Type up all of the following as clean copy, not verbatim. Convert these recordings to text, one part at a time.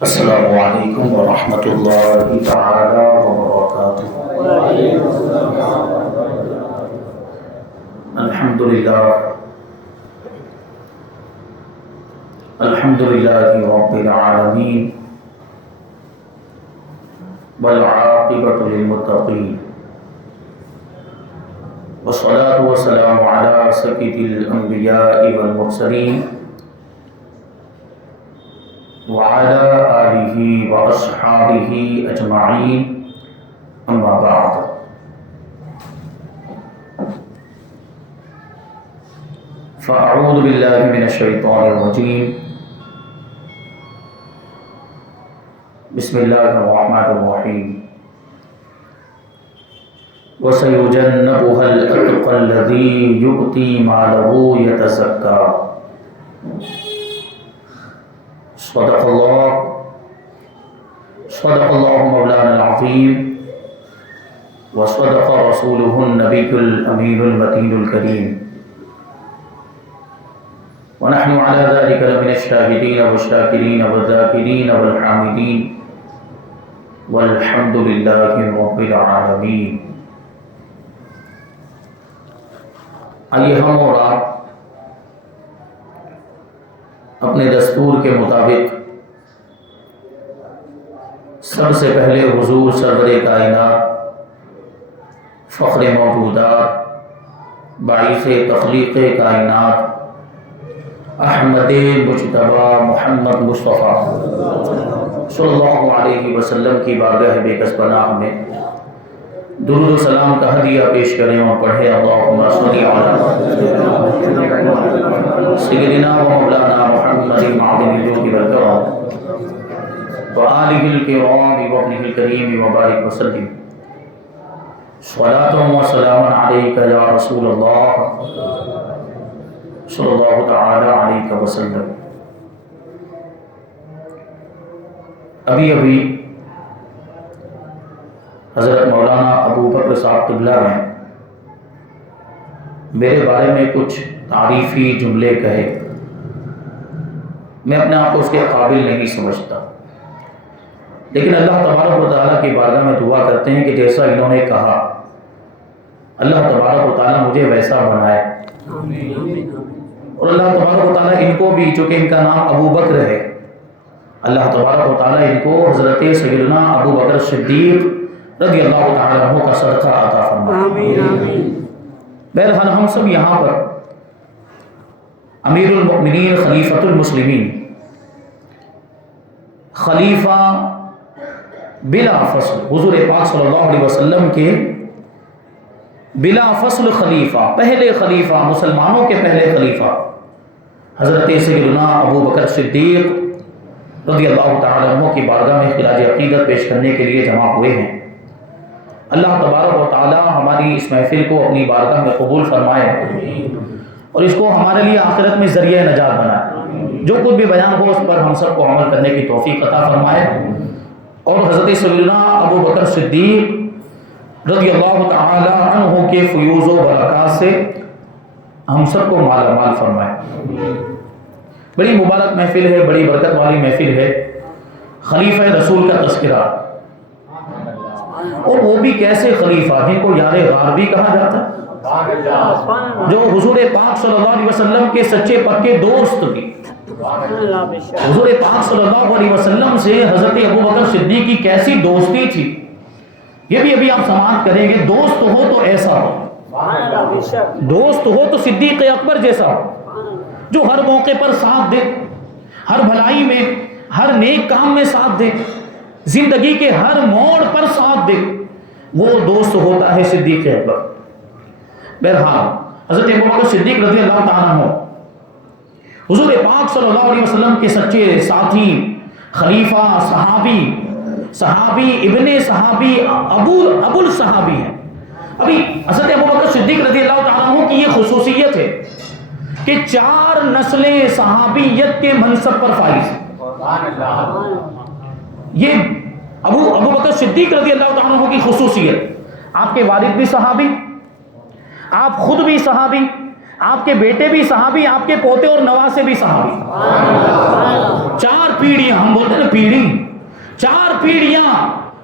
السلام علیکم ورحمۃ اللہ تعالی وبرکاتہ۔ الحمد للہ رب العالمین والعاقبۃ للمتقین، والصلاة والسلام علی سید الانبیاء والمرسلین وعلى آلہ واصحابہ اجمعین، اما بعد۔ فاعوذ باللہ من الشیطان الرجیم، بسم اللہ الرحمن الرحیم۔ وَسَيُجَنَّبُهَا الْأَتْقَى الَّذِي يُؤْتِي مَالَهُ يَتَزَكَّى۔ صدق اللہ مولانا العظیم، وصدق رسولہ النبی الامین المتین الکریم، ونحن على ذلك لمن الشاهدین والشاکرین والذاکرین والحامدین، والحمد للہ رب العالمین۔ آئیے ہم اور آپ اپنے دستور کے مطابق سب سے پہلے حضور سرور کائنات، فخر موجودات، باعث تخلیق کائنات، احمد مجتبی محمد مصطفیٰ صلی اللہ علیہ وسلم کی بارگاہ بے کس پناہ میں درود و سلام کا ہدیہ پیش کریں اور پڑھیں اللہم صلی علی سیدنا و مولانا محمد معدن الجود والکرم وآلہ الکرام وابنہ الکریم وبارک وسلم۔ صلاۃ و سلام علیک یا رسول اللہ صلی اللہ تعالی علیہ وسلم۔ ابھی حضرت مولانا ابو بکر صاحب قبلہ نے میرے بارے میں کچھ تعریفی جملے کہے، میں اپنے آپ کو اس کے قابل نہیں سمجھتا، لیکن اللہ تبارک و تعالیٰ کی بارگاہ میں دعا کرتے ہیں کہ جیسا انہوں نے کہا اللہ تبارک و تعالیٰ مجھے ویسا بنائے، اور اللہ تبارک و تعالیٰ ان کو بھی، چونکہ ان کا نام ابو بکر ہے، اللہ تبارک و تعالیٰ ان کو حضرت سیدنا ابو بکر صدیق رضی اللہ تعالیٰ عنہ کا صدقہ عطا فرمائے۔ بہرحال ہم سب یہاں پر امیر المؤمنین خلیفۃ المسلمین، خلیفہ بلا فصل، حضور پاک صلی اللہ علیہ وسلم کے بلا فصل خلیفہ، پہلے خلیفہ، مسلمانوں کے پہلے خلیفہ حضرت سیدنا ابو بکر صدیق رضی اللہ تعالیٰ عنہ کی بارگاہ میں خراج عقیدت پیش کرنے کے لیے جمع ہوئے ہیں۔ اللہ تبارک و تعالیٰ ہماری اس محفل کو اپنی بارگاہ میں قبول فرمائے اور اس کو ہمارے لیے آخرت میں ذریعہ نجات بنائے، جو کچھ بھی بیان ہو اس پر ہم سب کو عمل کرنے کی توفیق عطا فرمائے، اور حضرت سیدنا ابو بکر صدیق رضی اللہ تعالی عنہ کے فیوز و برکات سے ہم سب کو مالا مال فرمائے۔ بڑی مبارک محفل ہے، بڑی برکت والی محفل ہے، خلیفہ رسول کا تذکرہ، اور وہ بھی کیسے خلیفہ جن کو یار غار بھی کہا جاتا ہے، جو حضور پاک صلی اللہ علیہ وسلم کے سچے پکے دوست بھی۔ حضور پاک صلی اللہ علیہ وسلم سے حضرت ابو بکر صدیق کی کیسی دوستی تھی، یہ بھی ابھی آپ سماعت کریں گے۔ دوست ہو تو ایسا ہو، دوست ہو تو صدیق اکبر جیسا ہو، جو ہر موقع پر ساتھ دے، ہر بھلائی میں، ہر نیک کام میں ساتھ دے، زندگی کے ہر موڑ پر ساتھ دے، وہ دوست ہوتا ہے صدیق اکبر۔ بہرحال حضرت ابو بکر صدیق رضی اللہ تعالیٰ عنہ حضور پاک صلی اللہ علیہ وسلم کے سچے ساتھی، خلیفہ، صحابی ابن صحابی، ابو الصحابی ہیں۔ ابھی حضرت ابو بکر صدیق رضی اللہ تعالیٰ عنہ کی یہ خصوصیت ہے کہ 4 نسلیں صحابیت کے منصب پر فائز ہیں۔ یہ ابو بکر صدیق رضی اللہ تعالیٰ عنہ کی خصوصیت، آپ کے والد بھی صحابی، آپ خود بھی صحابی، آپ کے بیٹے بھی صحابی، آپ کے پوتے اور نواسے بھی صحابی، 4 پیڑھیاں، ہم بولتے ہیں نا پیڑھی، 4 پیڑھیاں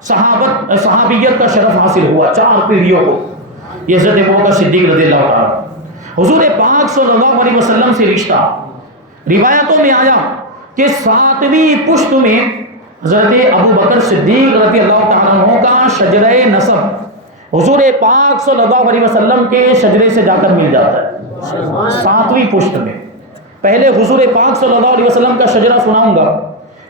صحابیت کا شرف حاصل ہوا، 4 پیڑھیوں کو یہ حضرت ابوبکر صدیق رضی اللہ تعالیٰ حضور پاک صلی اللہ علیہ وسلم سے رشتہ۔ روایتوں میں آیا کہ 7ویں پشت میں حضرت ابوبکر صدیق رضی اللہ تعالیٰ عنہ کا شجرہ نسب حضور پاک صلی اللہ علیہ وسلم کے شجرے سے جا کر مل جاتا ہے 7ویں پشت میں۔ پہلے حضور پاک صلی اللہ علیہ وسلم کا شجرہ سناؤں گا،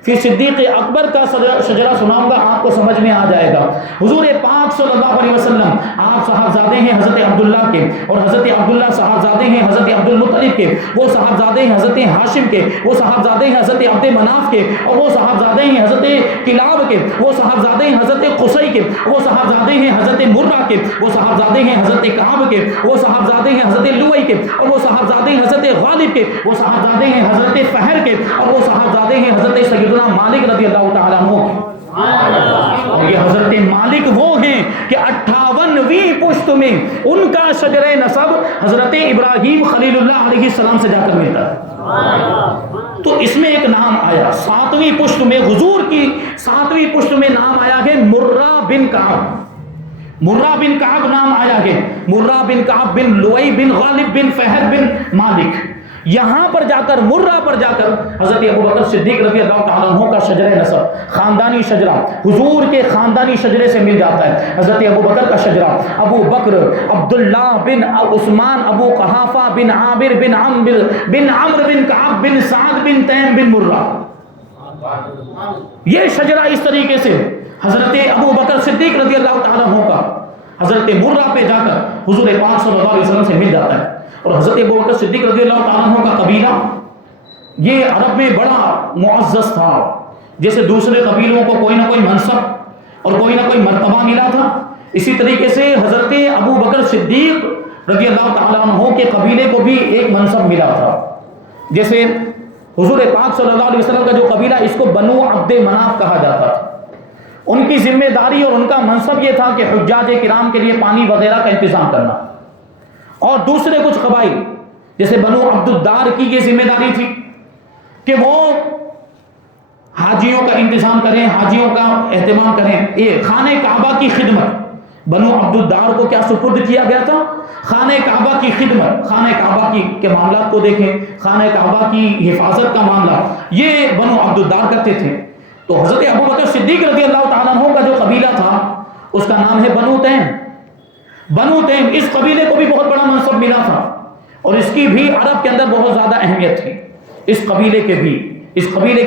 پھر صدیق اکبر کا شجرہ سناؤں گا، آپ کو سمجھ میں آ جائے گا۔ حضور پاک صلی اللہ علیہ وسلم آپ صاحبزادے ہیں حضرت عبداللہ کے، اور حضرت عبداللہ صاحبزادے ہیں حضرت عبد المطلب کے، وہ صاحبزادے ہیں حضرت ہاشم کے، وہ صاحبزادے ہیں حضرت عبد مناف کے، اور وہ صاحبزادے ہیں حضرت کلاب کے، وہ صاحبزادے ہیں حضرت قصی کے، وہ صاحبزادے ہیں حضرت مرہ کے، وہ صاحبزادے ہیں حضرت کعب کے، وہ صاحبزادے ہیں حضرت لوئی کے، اور وہ صاحبزادے ہیں حضرت غالب کے، وہ صاحبزادے ہیں حضرت فہر کے، اور وہ صاحبزادے ہیں حضرت سیدنا مالک رضی اللہ تعالیٰ عنہ کے۔ اور یہ حضرت مالک وہ ہیں کہ 58ویں پشت میں ان کا شجرہ نسب حضرت ابراہیم خلیل اللہ علیہ السلام سے جا کر ملتا ہے۔ تو اس میں ایک نام آیا 7ویں پشت میں، حضور کی 7ویں پشت میں نام آیا ہے مرہ بن کعب۔ مرہ بن کعب نام آیا ہے، مرہ بن کعب بن لوئی بن غالب بن فہر بن مالک۔ یہاں پر جا کر مرہ پر جا کر حضرت ابوبکر صدیق رضی اللہ تعالیٰ عنہ کا شجرہ نسب، خاندانی شجرہ حضور کے خاندانی شجرے سے مل جاتا ہے۔ حضرت ابوبکر کا شجرہ ابو بکر عبداللہ بن عثمان ابو قحافہ بن عامر بن عمرو بن کعب بن سعد بن تیم بن مرہ، یہ شجرہ اس طریقے سے حضرت ابوبکر صدیق رضی اللہ تعالیٰ عنہ کا حضرت مرہ پہ جا کر حضور پاک صلی اللہ علیہ وسلم سے مل جاتا ہے۔ اور حضرت ابوبکر صدیق رضی اللہ تعالیٰ عنہ کا قبیلہ یہ عرب میں بڑا معزز تھا، جیسے دوسرے قبیلوں کو کوئی نہ کوئی منصب اور کوئی نہ کوئی مرتبہ ملا تھا، اسی طریقے سے حضرت ابوبکر صدیق رضی اللہ تعالیٰ عنہ کے قبیلے کو بھی ایک منصب ملا تھا۔ جیسے حضور پاک صلی اللہ علیہ وسلم کا جو قبیلہ، اس کو بنو عبد مناف کہا جاتا تھا، ان کی ذمہ داری اور ان کا منصب یہ تھا کہ حجاج کرام کے لیے پانی وغیرہ کا انتظام کرنا۔ اور دوسرے کچھ قبائل جیسے بنو عبد الدار کی یہ ذمہ داری تھی کہ وہ حاجیوں کا انتظام کریں، حاجیوں کا اہتمام کریں۔ یہ خانہ کعبہ کی خدمت بنو عبد الدار کو کیا سپرد کیا گیا تھا؟ خانہ کعبہ کی خدمت، خانہ کعبہ کے معاملات کو دیکھیں، خانہ کعبہ کی حفاظت کا معاملہ یہ بنو عبد الدار کرتے تھے۔ تو حضرت ابوبکر صدیق رضی اللہ تعالیٰ عنہ کا جو قبیلہ تھا اس کا نام ہے بنو تیم۔ بنو تیم، اس قبیلے کو بھی بہت بڑا منصب ملا تھا اور اس کی بھی عرب کے اندر بہت زیادہ اہمیت تھی۔ اس قبیلے کی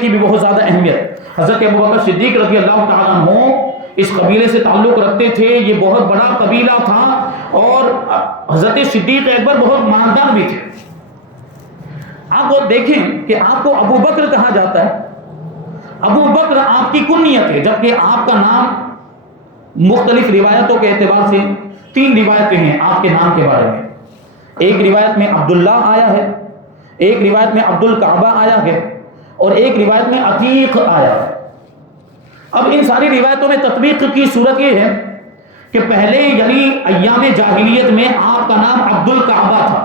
بھی بہت زیادہ اہمیت۔ حضرت ابوبکر صدیق رضی اللہ تعالیٰ عنہ اس قبیلے سے تعلق رکھتے تھے، یہ بہت بڑا قبیلہ تھا اور حضرت صدیق اکبر بہت مالدار بھی تھے۔ آپ وہ دیکھیں کہ آپ کو ابو بکر کہا جاتا ہے، ابو بکر آپ کی کنیت ہے، جبکہ آپ کا نام مختلف روایتوں کے اعتبار سے 3 روایتیں ہیں آپ کے نام کے بارے میں۔ ایک روایت میں عبداللہ آیا ہے، ایک روایت میں عبد الکعبہ آیا ہے، اور ایک روایت میں عتیق آیا ہے۔ اب ان ساری روایتوں میں تطبیق کی صورت یہ ہے کہ پہلے یعنی ایام جاہلیت میں آپ کا نام عبد الکعبہ تھا،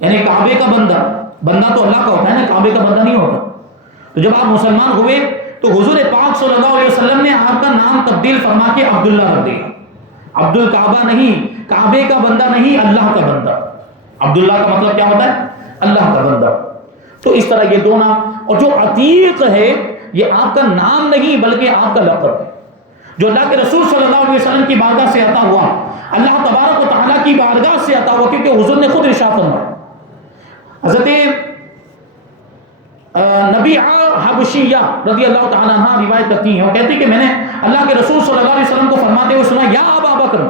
یعنی کعبے کا بندہ تو اللہ کا ہوتا ہے نا، کعبے کا بندہ نہیں ہوتا۔ تو جب آپ مسلمان ہوئے تو حضور پاک صلی اللہ علیہ وسلم نے آپ کا نام تبدیل فرما کے عبداللہ رکھ دیا۔ عبد الکعبہ نہیں، کعبے کا بندہ نہیں، اللہ کا بندہ۔ عبداللہ کا مطلب کیا ہوتا ہے؟ اللہ کا بندہ۔ تو اس طرح یہ 2 نام، اور جو عتیق ہے یہ آپ کا نام نہیں بلکہ آپ کا لقب ہے، جو اللہ کے رسول صلی اللہ علیہ وسلم کی بارگاہ سے عطا ہوا، اللہ تبارک و تعالیٰ کی بارگاہ سے عطا ہوا، کیونکہ حضور نے خود ارشاد فرمایا۔ حضرت نبیعہ حبشیہ رضی اللہ تعالیٰ عنہ روایت کرتی ہیں، وہ کہتی کہ میں نے اللہ کے رسول صلی اللہ علیہ وسلم کو فرماتے ہوئے سنا، یا ابا بکر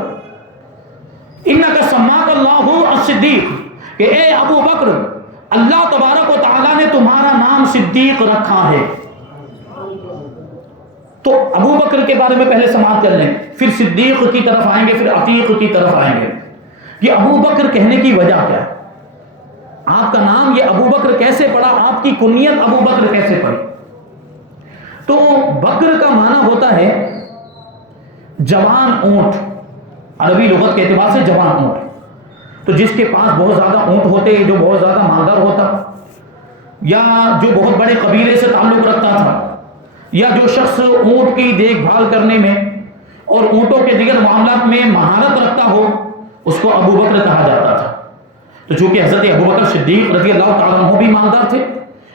انک سماک اللہ الصدیق، کہ اے ابو بکر اللہ تبارک و تعالیٰ نے تمہارا نام صدیق رکھا ہے۔ تو ابو بکر کے بارے میں پہلے سماعت کر لیں، پھر صدیق کی طرف آئیں گے، پھر عتیق کی طرف آئیں گے۔ یہ ابو بکر کہنے کی وجہ کیا ہے؟ آپ کا نام یہ ابو بکر کیسے پڑا؟ آپ کی کنیت ابو بکر کیسے پڑی؟ تو بکر کا معنی ہوتا ہے جوان اونٹ، عربی لغت کے اعتبار سے جوان اونٹ۔ تو جس کے پاس بہت زیادہ اونٹ ہوتے، جو بہت زیادہ مالدار ہوتا، یا جو بہت بڑے قبیلے سے تعلق رکھتا تھا، یا جو شخص اونٹ کی دیکھ بھال کرنے میں اور اونٹوں کے دیگر معاملات میں مہارت رکھتا ہو اس کو ابو بکر کہا جاتا تھا۔ تو چونکہ حضرت ابو بکر صدیق رضی اللہ تعالیٰ عنہ بھی مالدار تھے،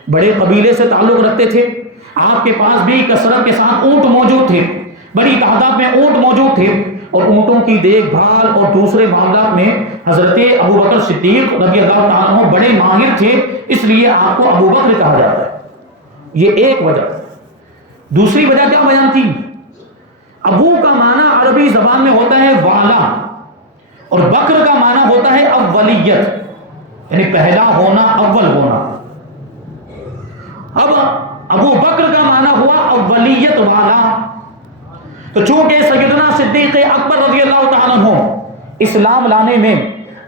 بڑے قبیلے سے تعلق رکھتے تھے، آپ کے پاس بھی کثرت کے ساتھ اونٹ موجود تھے، بڑی تعداد میں اونٹ موجود تھے، اور اونٹوں کی دیکھ بھال اور دوسرے معاملات میں حضرت ابو بکر صدیق رضی اللہ تعالیٰ عنہ بڑے ماہر تھے، اس لیے آپ کو ابو بکر کہا جاتا ہے۔ یہ ایک وجہ۔ دوسری وجہ کیا بیان تھی؟ ابو کا معنی عربی زبان میں ہوتا ہے والا، اور بکر کا معنی ہوتا ہے اولیت، یعنی پہلا ہونا، اول ہونا۔ اب ابو بکر کا معنی ہوا اولیت والا، تو چونکہ سیدنا صدیق اکبر رضی اللہ تعالیٰ عنہ اسلام لانے میں،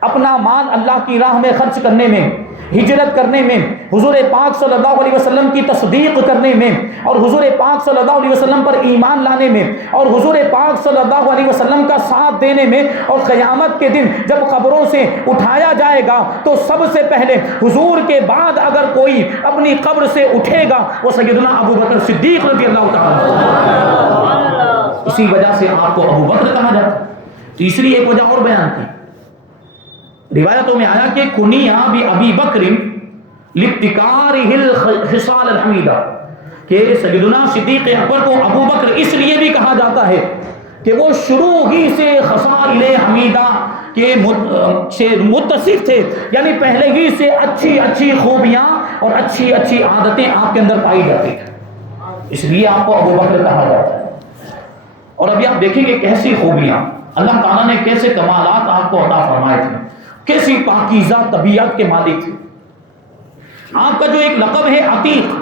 اپنا مال اللہ کی راہ میں خرچ کرنے میں، ہجرت کرنے میں، حضور پاک صلی اللہ علیہ وسلم کی تصدیق کرنے میں، اور حضور پاک صلی اللہ علیہ وسلم پر ایمان لانے میں، اور حضور پاک صلی اللہ علیہ وسلم کا ساتھ دینے میں، اور قیامت کے دن جب قبروں سے اٹھایا جائے گا تو سب سے پہلے حضور کے بعد اگر کوئی اپنی قبر سے اٹھے گا وہ سیدنا ابو بکر صدیق رضی اللہ تعالیٰ عنہ۔ اسی وجہ سے آپ کو ابو بکر کہا جاتا ہے۔ تیسری ایک وجہ اور بیان کی، روایتوں میں آیا کہ کنیا بی بکر لابتکارہ الخصال الحمیدہ، کہ سیدنا صدیق اکبر کو ابو بکر اس لیے بھی کہا جاتا ہے کہ وہ شروع ہی سے خصائل حمیدہ کے متصف تھے، یعنی پہلے ہی سے اچھی اچھی خوبیاں اور اچھی اچھی عادتیں آپ کے اندر پائی جاتی تھیں، اس لیے آپ کو ابو بکر کہا جاتا ہے۔ اور ابھی آپ دیکھیں گے کیسی خوبیاں اللہ تعالیٰ نے، کیسے کمالات آپ کو عطا فرمائے تھے، کیسی پاکیزہ طبیعت کے مالک تھے۔ آپ کا جو ایک لقب ہے عتیق،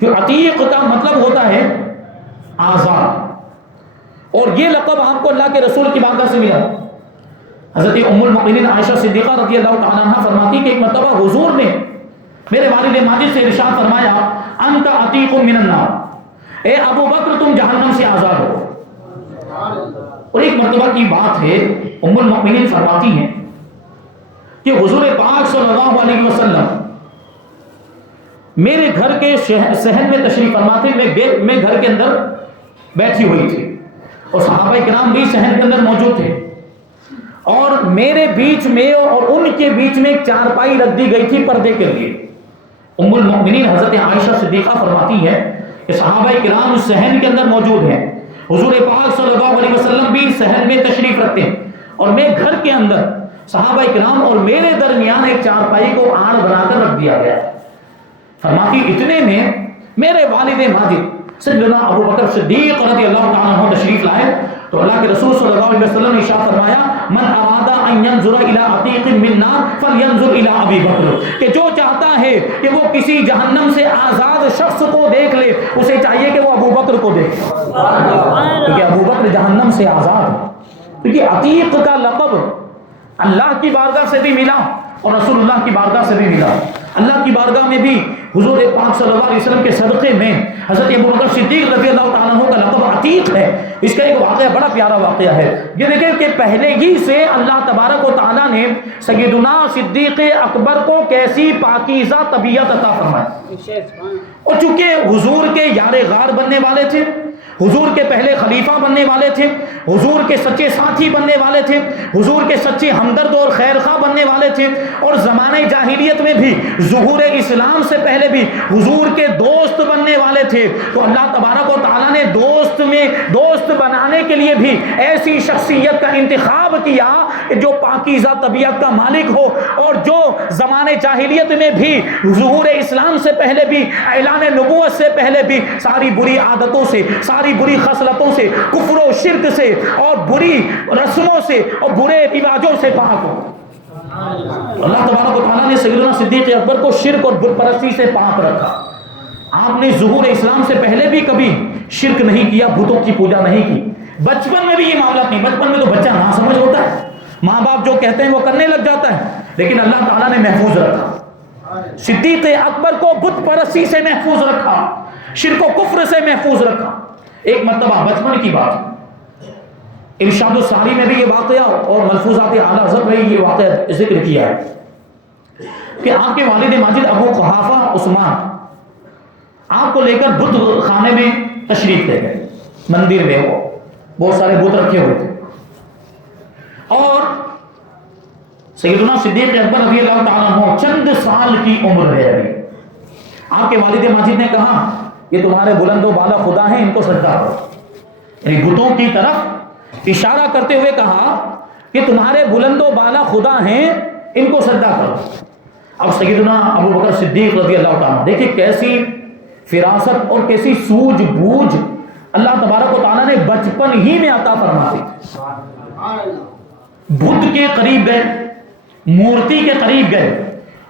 جو عتیق کا مطلب ہوتا ہے آزاد، اور یہ لقب آپ کو اللہ کے رسول کی بارگاہ سے ملا۔ حضرت ام المؤمنین عائشہ صدیقہ رضی اللہ تعالیٰ عنہ فرماتی کہ ایک مرتبہ حضور نے میرے والد ماجد سے ارشاد فرمایا، انت عتیق من النار، اے ابو بکر تم جہنم سے آزاد ہو۔ اور ایک مرتبہ کی بات ہے، ام المؤمنین فرماتی ہیں کہ حضور پاک صلی اللہ علیہ وسلم میرے گھر کے صحن میں تشریف فرما تھے، میں گھر کے اندر بیٹھی ہوئی تھی، اور صحابہ کرام بھی صحن کے اندر موجود تھے، اور میرے بیچ میں اور ان کے بیچ میں ایک چارپائی رکھ دی گئی تھی پردے کے لیے۔ ام المؤمنین حضرت عائشہ صدیقہ فرماتی ہے کہ صحابہ کرام صحن کے اندر موجود ہیں، حضور پاک صلی اللہ علیہ وسلم بھی صحن میں تشریف رکھتے ہیں، اور میں گھر کے اندر صحابہ کرام اور میرے درمیان ایک چارپائی کو آڑ بنا کر رکھ دیا گیا۔ فرماتی اتنے میں میرے والد ماجد سیدنا ابو بکر صدیق رضی اللہ تعالیٰ عنہ تشریف لائے، تو اللہ کے رسول صلی اللہ علیہ وسلم نے ارشاد فرمایا، من اراد ان ينظر الى عتیق من نار فلينظر الى ابی بکر، کہ جو چاہتا ہے کہ وہ کسی جہنم سے آزاد شخص کو دیکھ لے، اسے چاہیے کہ وہ ابو بکر کو دیکھے، کیونکہ ابو بکر جہنم سے آزاد ہے۔ کیونکہ عتیق کا لقب اللہ کی بارگاہ سے بھی ملا اور رسول اللہ کی بارگاہ سے بھی ملا۔ اللہ کی بارگاہ میں بھی حضور پاک صلی اللہ علیہ وسلم کے صدقے میں حضرت ابو بکر صدیق رضی اللہ تعالیٰ عنہ کا لقب عتیق ہے۔ اس کا ایک واقعہ بڑا پیارا واقعہ ہے، یہ دیکھیں کہ پہلے ہی سے اللہ تبارک و تعالیٰ نے سیدنا صدیق اکبر کو کیسی پاکیزہ طبیعت عطا فرمائی، اور چونکہ حضور کے یار غار بننے والے تھے، حضور کے پہلے خلیفہ بننے والے تھے، حضور کے سچے ساتھی بننے والے تھے، حضور کے سچے ہمدرد اور خیر خواہ بننے والے تھے، اور زمانے جاہلیت میں بھی ظہور اسلام سے پہلے بھی حضور کے دوست بننے والے تھے۔ تو اللہ تبارک و تعالیٰ نے دوست بنانے کے لیے بھی ایسی شخصیت کا انتخاب کیا جو پاکیزہ طبیعت کا مالک ہو، اور جو زمانے جاہلیت میں بھی ظہور اسلام سے پہلے بھی، اعلان نبوت سے پہلے بھی ساری بری عادتوں سے، ساری بری خصلتوں سے، کفر و شرک سے، اور بری رسموں سے اور برے رواجوں سے پاک ہو۔ اللہ تبارک و تعالیٰ نے سیدنا صدیق اکبر کو شرک اور بت پرستی سے پاک رکھا۔ آپ نے ظہور اسلام سے پہلے بھی کبھی شرک نہیں کیا، بتوں کی پوجا نہیں کی، بچپن میں بھی یہ معاملات نہیں۔ بچپن میں تو بچہ ناسمجھ ہوتا ہے، ماں باپ جو کہتے ہیں وہ کرنے لگ جاتا ہے، لیکن اللہ تعالیٰ نے محفوظ رکھا۔ صدیق اکبر کو بت پرستی سے محفوظ رکھا، شرک و کفر سے محفوظ رکھا۔ ایک مرتبہ بچپن کی بات، ارشاد الساری میں بھی یہ واقعہ اور ملفوظات اعلیٰ حضرت میں یہ واقعہ ذکر کیا ہے کہ آپ کے والد ماجد ابو قحافہ عثمان آپ کو لے کر بت خانے میں تشریف لے گئے، مندر میں وہ بہت سارے بت رکھے ہوئے تھے، اور سیدنا صدیق اکبر رضی اللہ تعالیٰ عنہ چند سال کی عمر ہے ابھی، آپ کے والد ماجد نے کہا یہ تمہارے بلند و بالا خدا ہیں، ان کو سجدہ کرو، یعنی بتوں کی طرف اشارہ کرتے ہوئے کہا کہ تمہارے بلند و بالا خدا ہیں، ان کو سجدہ کرو۔ اب سیدنا ابو بکر صدیق رضی اللہ تعالیٰ، دیکھیں کیسی فراست اور کیسی سوجھ بوجھ اللہ تبارک و تعالیٰ نے بچپن ہی میں عطا فرما دی۔ بدھ کے قریب گئے، مورتی کے قریب گئے،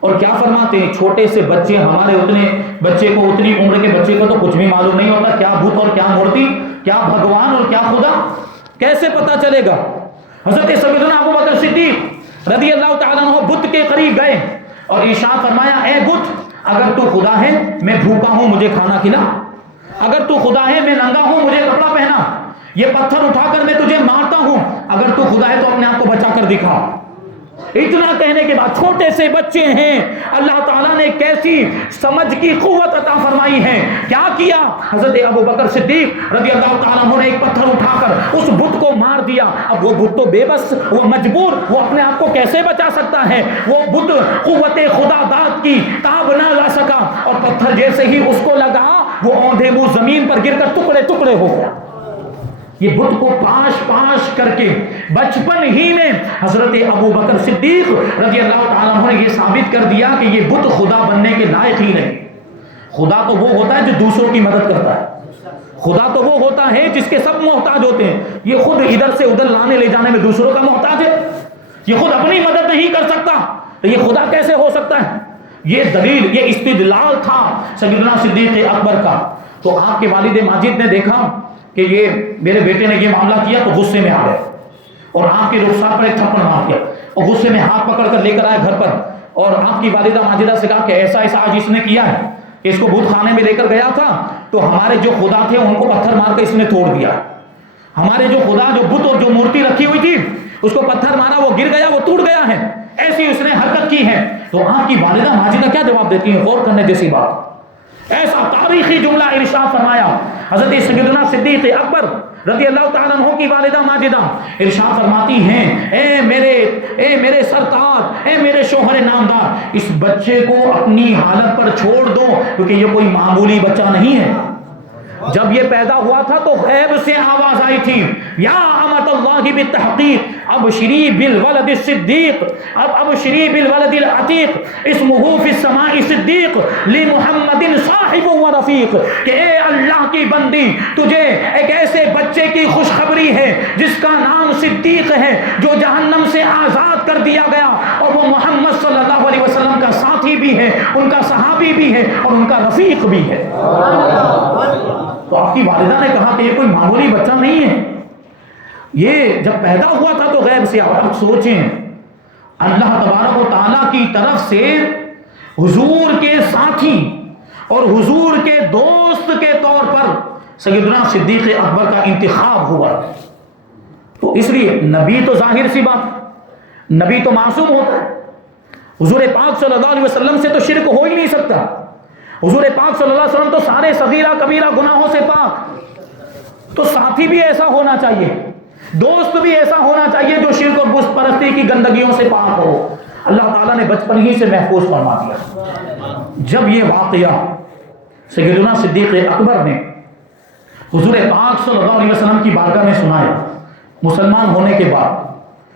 اور کیا فرماتے ہیں، چھوٹے سے بچے، ہمارے اتنے بچے کو، اتنی عمر کے بچے کو تو کچھ بھی معلوم نہیں ہوتا، کیا بت اور کیا مورتی، کیا بھگوان اور کیا خدا، کیسے پتا چلے گا؟ حضرت سیدنا ابو بکر صدیق رضی اللہ تعالیٰ عنہ بت کے قریب گئے اور ارشاد فرمایا، اے بت، اگر تو خدا ہے میں بھوکا ہوں، مجھے کھانا کھلا، اگر تو خدا ہے میں ننگا ہوں، مجھے کپڑا پہنا، یہ پتھر اٹھا کر میں تجھے مارتا ہوں، اگر تو خدا ہے تو اپنے آپ کو بچا کر دکھا۔ اتنا کہنے کے بعد، چھوٹے سے بچے ہیں، اللہ تعالیٰ نے کیسی سمجھ کی قوت عطا فرمائی ہے، کیا کیا؟ حضرت ابو بکر صدیق رضی اللہ تعالیٰ عنہ نے ایک پتھر اٹھا کر اس بت کو مار دیا۔ اب وہ بت تو بے بس، وہ مجبور، وہ اپنے آپ کو کیسے بچا سکتا ہے؟ وہ بت قوت خدا داد کی تاب نہ لا سکا، اور پتھر جیسے ہی اس کو لگا، وہ اوندھے منہ زمین پر گر کر ٹکڑے ٹکڑے ہو گیا۔ یہ بت کو پاش پاش کر کے بچپن ہی میں حضرت ابو بکر صدیق رضی اللہ تعالیٰ عنہ نے یہ ثابت کر دیا کہ یہ بت خدا بننے کے لائق ہی نہیں۔ خدا تو وہ ہوتا ہے جو دوسروں کی مدد کرتا ہے، خدا تو وہ ہوتا ہے جس کے سب محتاج ہوتے ہیں، یہ خود ادھر سے ادھر لانے لے جانے میں دوسروں کا محتاج ہے، یہ خود اپنی مدد نہیں کر سکتا، تو یہ خدا کیسے ہو سکتا ہے؟ یہ دلیل، یہ استدلال تھا سیدنا صدیق اکبر کا۔ تو آپ کے والد ماجد نے دیکھا کہ یہ میرے بیٹے نے یہ معاملہ کیا تو غصے میں آ گئے، اور آپ کی رخسار پر ایک تھپڑ مار دیا، اور غصے میں ہاتھ پکڑ کر لے کر آئے گھر پر، اور آپ کی والدہ ماجدہ سے کہا کہ ایسا ایسا آج اس نے کیا ہے کہ اس کو بت خانے میں لے کر گیا تھا تو ہمارے جو خدا تھے ان کو پتھر مار کے اس نے توڑ دیا، ہمارے جو خدا، جو بت اور جو مورتی رکھی ہوئی تھی اس کو پتھر مارا، وہ گر گیا، وہ ٹوٹ گیا ہے، ایسی اس نے حرکت کی ہے۔ تو آپ کی والدہ ماجدہ کیا جواب دیتی ہیں؟ غور کرنے جیسی بات، ایسا تاریخی جملہ ارشاد فرمایا حضرت سیدنا صدیق اکبر رضی اللہ تعالیٰ عنہ کی والدہ ماجدہ ارشاد فرماتی ہیں، اے میرے سرتاج، اے میرے شوہر نامدار، اس بچے کو اپنی حالت پر چھوڑ دو، کیونکہ یہ کوئی معمولی بچہ نہیں ہے۔ جب یہ پیدا ہوا تھا تو غیب سے آواز آئی تھی، یا امت اللہ بالتحقیق ابشری بالولد الصدیق، ابشری بالولد العتیق اسمہ فی السماء صدیق لمحمد صاحب و رفیق، کہ اے اللہ کی بندی، تجھے ایک ایسے بچے کی خوشخبری ہے جس کا نام صدیق ہے، جو جہنم سے آزاد کر دیا گیا، اور وہ محمد صلی اللہ علیہ وسلم کا ساتھی بھی ہے، ان کا صحابی بھی ہے، اور ان کا رفیق بھی ہے۔ تو آپ کی والدہ نے کہا کہ یہ کوئی معمولی بچہ نہیں ہے، یہ جب پیدا ہوا تھا تو غیب سے آواز۔ سوچیں، اللہ تبارک و تعالیٰ کی طرف سے حضور کے ساتھی اور حضور کے دوست کے طور پر سیدنا صدیق اکبر کا انتخاب ہوا، تو اس لیے نبی تو ظاہر سی بات، نبی تو معصوم ہوتا ہے، حضور پاک صلی اللہ علیہ وسلم سے تو شرک ہو ہی نہیں سکتا، حضور پاک صلی اللہ علیہ وسلم تو سارے صغیرہ کبیرہ گناہوں سے پاک، تو ساتھی بھی ایسا ہونا چاہیے، دوست بھی ایسا ہونا چاہیے جو شرک اور بت پرستی کی گندگیوں سے پاک ہو۔ اللہ تعالیٰ نے بچپن ہی سے محفوظ فرما دیا۔ جب یہ واقعہ سیدنا صدیق اکبر نے حضور پاک صلی اللہ علیہ وسلم کی بارگاہ میں سنایا، مسلمان ہونے کے بعد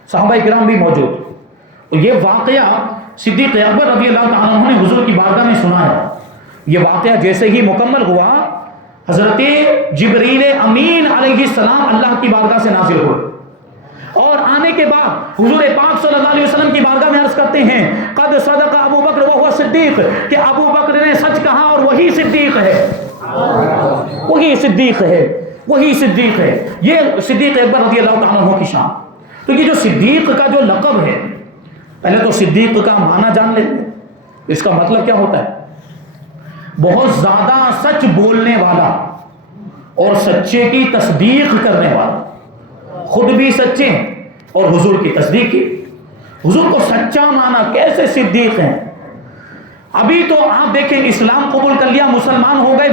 صحابہ کرام بھی موجود، تو یہ واقعہ صدیق اکبر رضی اللہ تعالیٰ عنہ نے حضور کی بارگاہ میں سنایا۔ یہ واقعہ جیسے ہی مکمل ہوا، حضرت جبریل امین علیہ السلام اللہ کی بارگاہ سے نازل ہوئے، اور آنے کے بعد حضور پاک صلی اللہ علیہ وسلم کی بارگاہ میں عرض کرتے ہیں، قد صدق ابو بکر وہو صدیق، کہ ابو بکر نے سچ کہا اور وہی صدیق ہے، وہی صدیق ہے، وہی صدیق ہے۔ یہ صدیق اکبر رضی اللہ تعالیٰ عنہ کی شان۔ تو یہ جو صدیق کا جو لقب ہے، پہلے تو صدیق کا معنی جان لیتے ہیں، اس کا مطلب کیا ہوتا ہے؟ بہت زیادہ سچ بولنے والا اور سچے کی تصدیق کرنے والا، خود بھی سچے اور حضور کی تصدیق کی۔ حضور کو سچا مانا، کیسے صدیق ہیں؟ ابھی تو آپ دیکھیں اسلام قبول کر لیا، مسلمان ہو گئے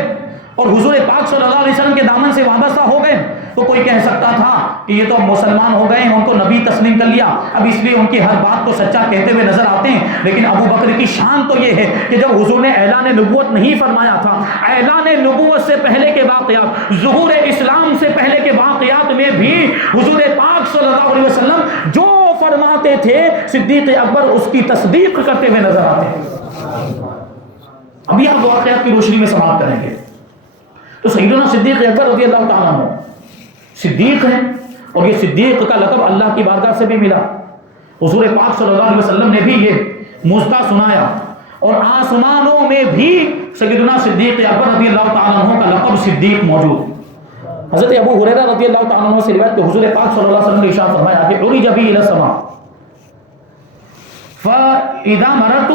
اور حضور پاک صلی اللہ علیہ وسلم کے دامن سے وابستہ ہو گئے، تو کوئی کہہ سکتا تھا کہ یہ تو مسلمان ہو گئے، ان کو نبی تسلیم کر لیا، اب اس لیے ان کی ہر بات کو سچا کہتے ہوئے نظر آتے ہیں۔ لیکن ابو بکر کی شان تو یہ ہے کہ جب حضور نے اعلان نبوت نہیں فرمایا تھا، اعلان نبوت سے پہلے کے واقعات، ظہور اسلام سے پہلے کے واقعات میں بھی حضور پاک صلی اللہ علیہ وسلم جو فرماتے تھے صدیق اکبر اس کی تصدیق کرتے ہوئے نظر آتے ہیں۔ ابھی آپ واقعات کی روشنی میں سماعت کریں گے تو سیدنا صدیق اکبر رضی اللہ تعالیٰ عنہ صدیق ہیں، اور یہ صدیق کا لقب اللہ کی بارگاہ سے بھی ملا۔ حضور پاک صلی اللہ علیہ وسلم نے بھی یہ مجزہ سنایا، اور آسمانوں میں بھی سیدنا صدیق اکبر رضی اللہ تعالیٰ عنہ کا لقب صدیق موجود۔ حضرت ابو ہریرہ رضی اللہ تعالیٰ عنہ سے روایت کہ حضور پاک صلی اللہ علیہ وسلم نے ارشاد فرمایا کہ عرج بی الی السماء فاذا مررت،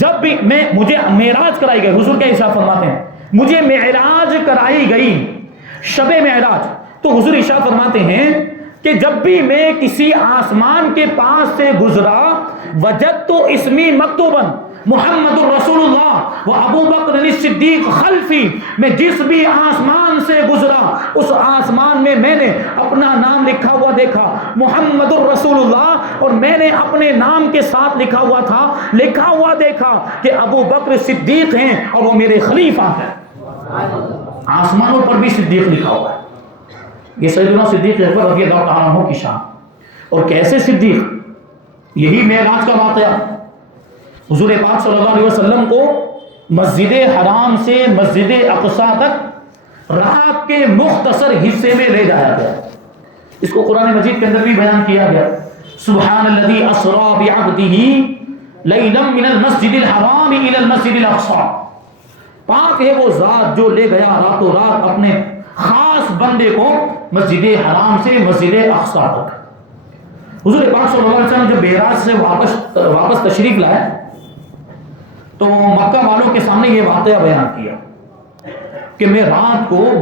جب بھی مجھے معراج کرائی گئی، حضور کیا ارشاد فرماتے ہیں، مجھے معراج کرائی گئی، شب معراج، تو حضور ارشاد فرماتے ہیں کہ جب بھی میں کسی آسمان کے پاس سے گزرا وجدت اسمی مکتوباً محمد الرسول اللہ و ابو بکر الصدیق خلفی، میں جس بھی آسمان سے گزرا اس آسمان میں میں نے اپنا نام لکھا ہوا دیکھا محمد الرسول اللہ، اور میں نے اپنے نام کے ساتھ لکھا ہوا دیکھا کہ ابو بکر صدیق ہیں اور وہ میرے خلیفہ ہیں۔ آسمانوں پر بھی صدیق لکھا ہوا ہے۔ یہ سیدنا صدیق اکبر رضی اللہ تعالیٰ عنہ کی شان، اور کیسے صدیق، یہی معراج کا واقعہ، حضور پاک صلی اللہ علیہ وسلم کو مسجد حرام سے مسجد اقصی تک رات کے مختصر حصے میں لے جایا گیا۔ اس کو قرآن مجید کے اندر بھی بیان کیا گیا، سبحان الذی اسری بعبدہ لیلا من المسجد الحرام الی المسجد الاقصی، پاک ہے وہ ذات جو لے گیا راتوں رات اپنے خاص بندے کو مسجد حرام سے مسجد اقصی تک۔ حضور پاک صلی اللہ علیہ وسلم جب معراج سے واپس تشریف لائے تو مکہ والوں کے سامنے یہ واقعہ بیان کیا کہ میں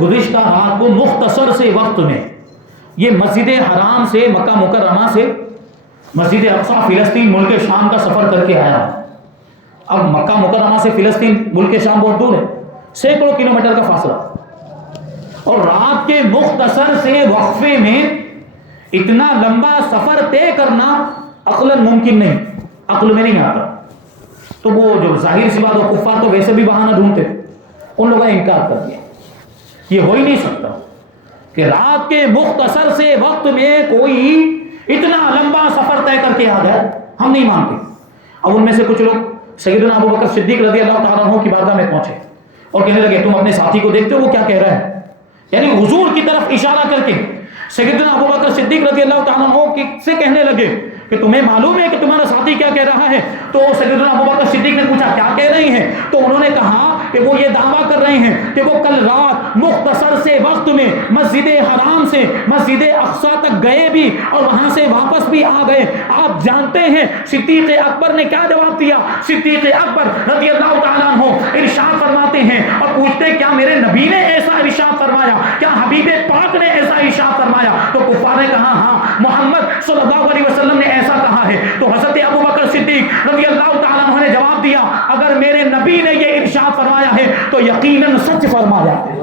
گزشتہ رات کو مختصر سے وقت میں یہ مسجد حرام سے مکہ مکرمہ سے مسجد اقصی فلسطین ملک شام کا سفر کر کے آیا ہوں۔ اب مکہ مکرمہ سے فلسطین ملک شام بہت دور ہے، سینکڑوں کلومیٹر کا فاصلہ، اور رات کے مختصر سے وقفے میں اتنا لمبا سفر طے کرنا عقلاً ممکن نہیں، عقل میں نہیں آتا۔ تو وہ جو ظاہر سی بات، وہ کفار تو ویسے بھی بہانہ ڈھونڈتے، ان لوگوں نے انکار کر دیا، یہ ہو ہی نہیں سکتا کہ رات کے مختصر سے وقت میں کوئی اتنا لمبا سفر طے کر کے آ جائے، ہم نہیں مانتے۔ اب ان میں سے کچھ لوگ سیدنا ابو بکر صدیق رضی اللہ تعالیٰ عنہ کی بارگاہ میں پہنچے اور کہنے لگے تم اپنے ساتھی کو دیکھتے ہو وہ کیا کہہ رہا ہے، یعنی حضور کی طرف اشارہ کر کے سیدنا ابو بکر صدیق رضی اللہ تعالیٰ عنہ سے کہنے لگے کہ تمہیں معلوم ہے کہ تمہارا ساتھی کیا کہہ رہا ہے؟ تو سیدنا ابو بکر صدیق نے پوچھا کیا کہہ رہی ہیں؟ تو انہوں نے کہا کہ وہ یہ دعویٰ کر رہے ہیں کہ وہ کل رات مختصر سے وقت میں مسجد حرام سے مسجد اقصی تک گئے بھی اور وہاں سے واپس بھی آ گئے۔ آپ جانتے ہیں صدیق اکبر نے کیا جواب دیا؟ صدیق اکبر رضی اللہ تعالیٰ عنہ ارشاد فرماتے ہیں اور پوچھتے کیا میرے نبی نے ایسا ارشاد فرمایا؟ کیا حبیب پاک نے ایسا ارشاد فرمایا؟ تو کفار نے کہا ہاں محمد صلی اللہ علیہ وسلم نے ایسا کہا ہے۔ تو حضرت ابو بکر صدیق رضی اللہ تعالیٰ عنہ نے جواب دیا اگر میرے نبی نے یہ ارشاد فرمایا ہے تو یقیناً سچ فرمایا ہے۔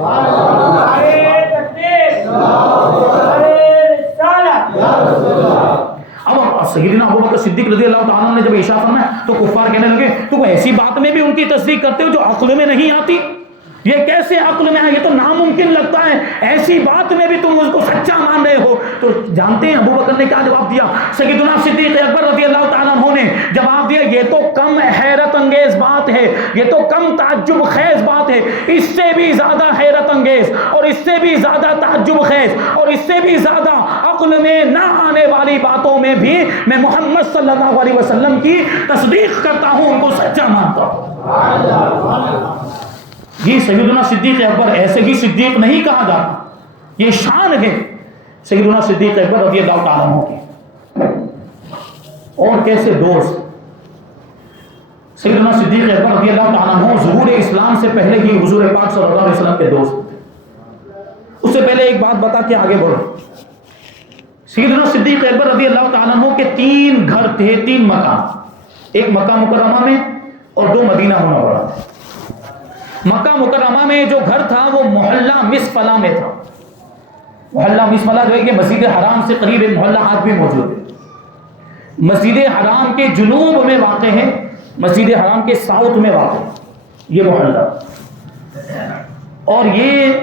اب سیدنا ابو بکر صدیق رضی اللہ تعالیٰ عنہ نے جب ارشاد فرمایا تو کفار کہنے لگے تو ایسی بات میں بھی ان کی تصدیق کرتے ہو جو عقل میں نہیں آتی، یہ کیسے عقل میں ہے؟ یہ تو ناممکن لگتا ہے، ایسی بات میں بھی تم اس کو سچا مان رہے ہو۔ تو جانتے ہیں ابو بکر نے کیا جواب دیا؟ سیدنا صدیق اکبر رضی اللہ تعالیٰ عنہ نے جواب دیا یہ تو کم حیرت انگیز بات ہے، یہ تو کم تعجب خیز بات ہے، اس سے بھی زیادہ حیرت انگیز اور اس سے بھی زیادہ تعجب خیز اور اس سے بھی زیادہ عقل میں نہ آنے والی باتوں میں بھی میں محمد صلی اللہ علیہ وسلم کی تصدیق کرتا ہوں، ان کو سچا مانتا ہوں۔ یہ سیدنا صدیق اکبر ایسے ہی صدیق نہیں کہا جاتا، یہ شان ہے سیدنا صدیق اکبر رضی اللہ تعالیٰ عنہ کی۔ اور کیسے دوست سیدنا صدیق اکبر رضی اللہ تعالیٰ عنہ ظہور اسلام سے پہلے ہی حضور پاک صلی اللہ علیہ وسلم کے دوست۔ اس سے پہلے ایک بات بتا کے آگے بڑھو، سیدنا صدیق اکبر رضی اللہ تعالیٰ عنہ کے 3 گھر تھے، 3 مکان۔ ایک مکہ مکرمہ میں اور 2 مدینہ منورہ میں۔ مکہ مکرمہ میں جو گھر تھا وہ محلہ مصفلہ میں تھا۔ محلہ مصفلہ جو ہے کہ مسجد حرام سے قریب ایک محلہ آج بھی موجود ہے، مسجد حرام کے جنوب میں واقع ہے، مسجد حرام کے ساؤتھ میں واقع ہے یہ محلہ۔ اور یہ